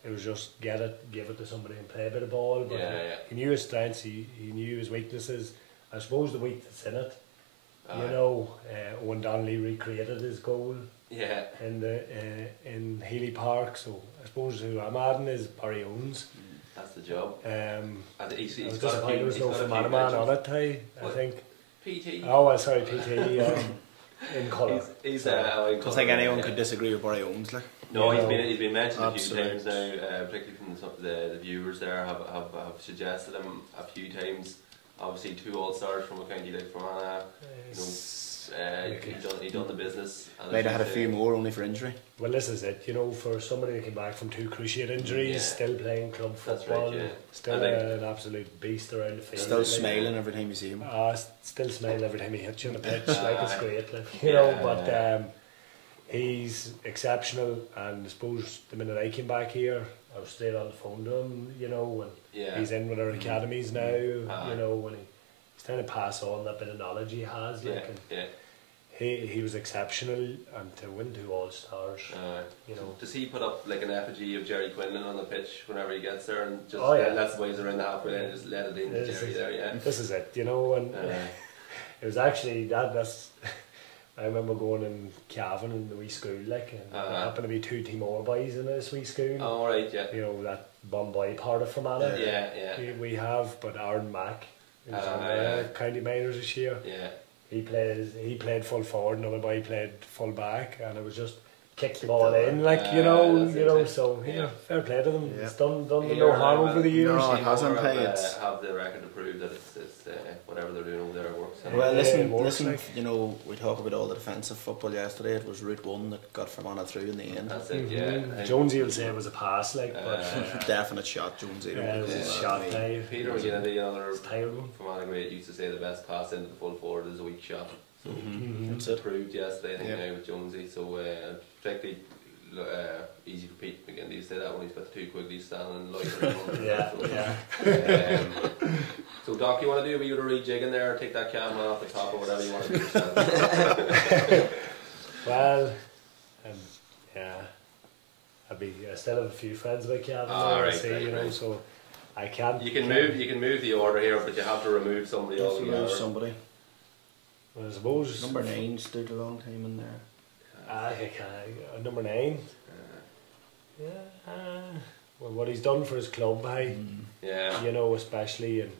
It was just get it, give it to somebody and play a bit of ball. But he knew his strengths, he knew his weaknesses. I suppose the weakness in it. You know, Owen Donnelly recreated his goal in Healy Park. So I suppose who I'm adding is Barry Owens. That's the job. He's there was no Fermanagh man on it, I think. PT. Oh, sorry, PT. In colour. I don't think anyone could disagree with Barry Owens. Like. No, he's been mentioned a few times now, particularly from the viewers there have suggested him a few times. Obviously, 2 All-Stars from a county like Fermanagh. He done the business. Might have had a few more only for injury. Well, this is it. You know, for somebody that came back from 2 cruciate injuries, still playing club football, still an absolute beast around the field. Still smiling every time you see him. Still smile every time he hits you on the pitch. It's great. Like, you know, but he's exceptional. And I suppose the minute I came back here, I was straight on the phone to him. You know, and he's in with our academies now. You know, when he's trying to pass on that bit of knowledge he has. he was exceptional, and to win 2 All-Stars, you know. Does he put up like an effigy of Jerry Quinlan on the pitch whenever he gets there, and just lets the boys around the halfway line and just let it in to Jerry there? Yeah. This is it, you know, and it was actually that's. I remember going in Cavan in the wee school, like, and there happened to be 2 Timor boys in this wee school. Oh right, yeah. You know, that Bombay part of Fermanagh. Yeah. We have, but Aaron Mack, who's on county minors this year. Yeah. He played full forward, another boy played full back, and it was just kick the ball in, like, you know. So fair play to them. Yeah. It's done no harm over the years. No, it hasn't. Have the record to prove that it's whatever they're doing over there works. Well, listen. You know, we talked about all the defensive football yesterday. It was Route 1 that got Fermanagh through in the end. That's it. Yeah. Jonesy will say it was a pass, like, but definite shot, Jonesy. It was a shot. Peter McGinnity, the other terrible Fermanagh great, used to say the best pass into the full forward is a weak shot. So That's it. Proved yesterday, I think, now with Jonesy. So particularly easy for Pete McGinnity to say that when he's got 2 Quigley's standing So Doc, you want to do a wee bit of rejigging there, or take that camera off the top, or whatever you want to do yourself? Well, I still have a few friends about Cavan, you know, so I can't. You can move the order here, but you have to remove somebody altogether. Somebody. Well, I suppose number 9 stood a long time in there. Number 9. Well, what he's done for his club, you know, especially, and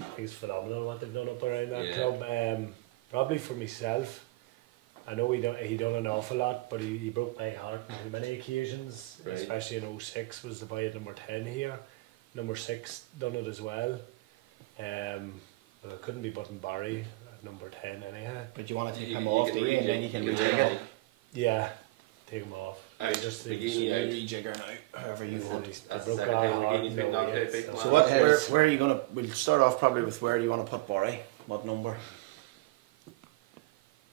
I think it's phenomenal what they've done up around that club. Probably for myself, I know he done an awful lot, but he broke my heart on many occasions, especially in 06 was the boy at number 10 here. Number 6 done it as well. But it couldn't be button Barry at number 10 anyhow. But you want to take him off the and then you can rejig it? Yeah, take him off. Just rejigger now, however you want. That's the second time Bikini's been knocked out. So where are you going to, we'll start off probably with where do you want to put Barry? What number?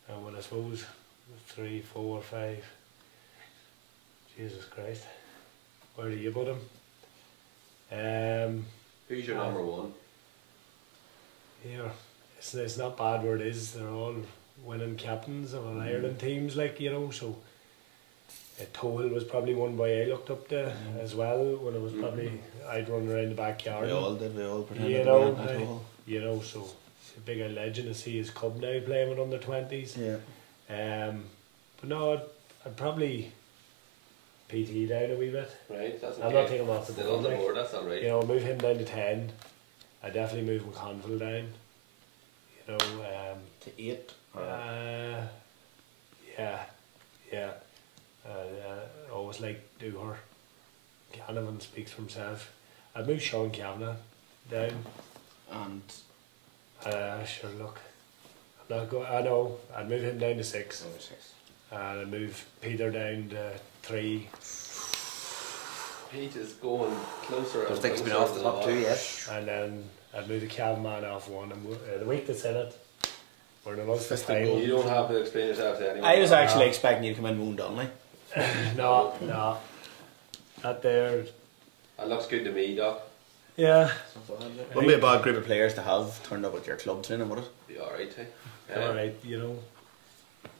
Well, I suppose 3, 4, 5. Jesus Christ. Where do you put him? Who's your number 1? Yeah, it's not bad where it is. They're all winning captains of an Ireland teams, like, you know, so Tohill was probably one boy I looked up to as well when it was probably I'd run around the backyard. We all did, we all pretended you know, you know, so it's a big legend to see his club now playing with under 20s. Yeah. But no, I'd probably PT down a wee bit. Right, that's okay. I'm not taking him off the Still on the board, that's alright. You know, move him down to 10. I definitely move McConville down. You know, to 8. Yeah. I always like Dooher. Canavan speaks for himself. I'd move Sean Kavanagh down. And sure, look, I'm not going. I know. I'd move him down to 6. And I'd move Peter down to 3. Pete is going closer. I think he's been off the top 2 yet. And then I'd move the Cavan man off 1. And the week that's in it, we're in the Ulster final. You don't have to explain yourself to anyone. I was actually expecting you to come in Moon Donnelly. No. Not there. That looks good to me, Doc. Yeah. Wouldn't be a bad group of players to have turned up at your club training, would it? Be alright, Alright, you know.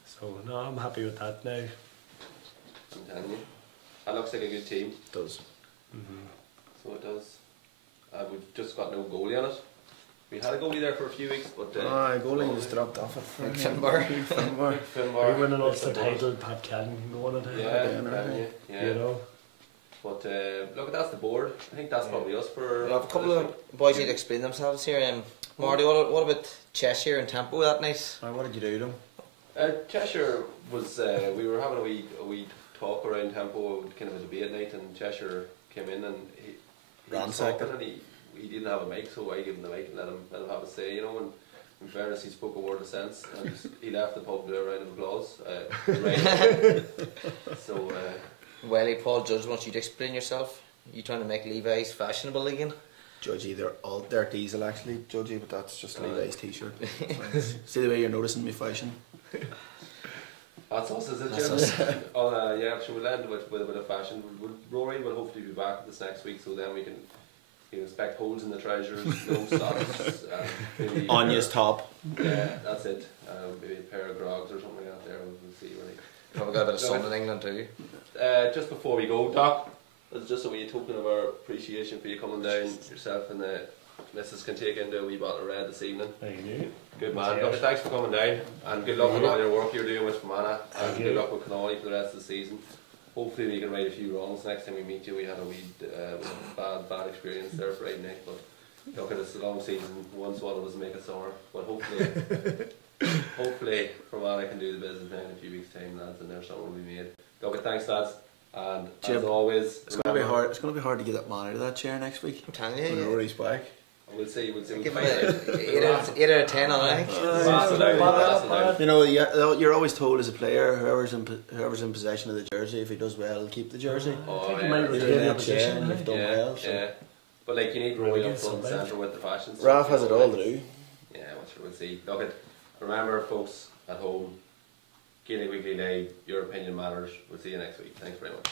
So, no, I'm happy with that now. I'm telling you. That looks like a good team. It does. So it does. We've just got no goalie on it. We had a goalie there for a few weeks, but goalie just dropped off it for Finbar. We're winning Ulster title, Pat Cannon can go on it. Yeah. You know. But look, that's the board. I think that's probably us for. We have a couple of boys need to explain themselves here. Marty, what about Cheshire and Tempo that night? What did you do to them? Cheshire was. We were having a wee talk around Tempo, kind of a debate night, and Cheshire came in and he was talking and he didn't have a mic, so I gave him the mic and let him have a say, you know. And in fairness, he spoke a word of sense, and he left the pub with a round of applause. So. Well, Paul Judge wants you to explain yourself. You trying to make Levi's fashionable again? Judgy, they're diesel actually, Judgy, but that's just Levi's t-shirt. See the way you're noticing me fashion? That's us, is it, Jim? That's us. Yeah, so we'll end with a bit of fashion. Rory will hopefully be back this next week, so then we can You expect holes in the trousers, no socks, maybe Anya's top. Yeah, that's it. Maybe a pair of grogs or something out there. We'll see. Really. Probably got a bit of sun in England too. Just before we go, Doc, it's just a wee token of our appreciation for you coming down. Yourself and the missus can take into a wee bottle of red this evening. Thank you. Good man. Look, thanks for coming down, and good luck with all your work you're doing with Fermanagh, and good luck with Connolly for the rest of the season. Hopefully we can right a few wrongs next time we meet you. We had a wee bad experience there Friday night, but look, it's a long season. One swallow doesn't make a summer, but hopefully Fermanagh can do the business now in a few weeks' time, lads, and there's something will be made. Look, thanks, lads, and Jim, as always, it's going to be hard. It's going to be hard to get that man out of that chair next week. I'm telling When you. Rory's back. we'll see. Give him 8 out of 10 on it. You know, you're always told as a player, whoever's in possession of the jersey, if he does well, keep the jersey. Oh, I think yeah. you might You're retain in your that chair and position. you've done well. So. Yeah, but like you need Roy up front and centre with the fashion. Ralph has it all to do. Yeah, we'll see. Look, remember, folks at home, Gaelic Weekly Live, your opinion matters. We'll see you next week. Thanks very much.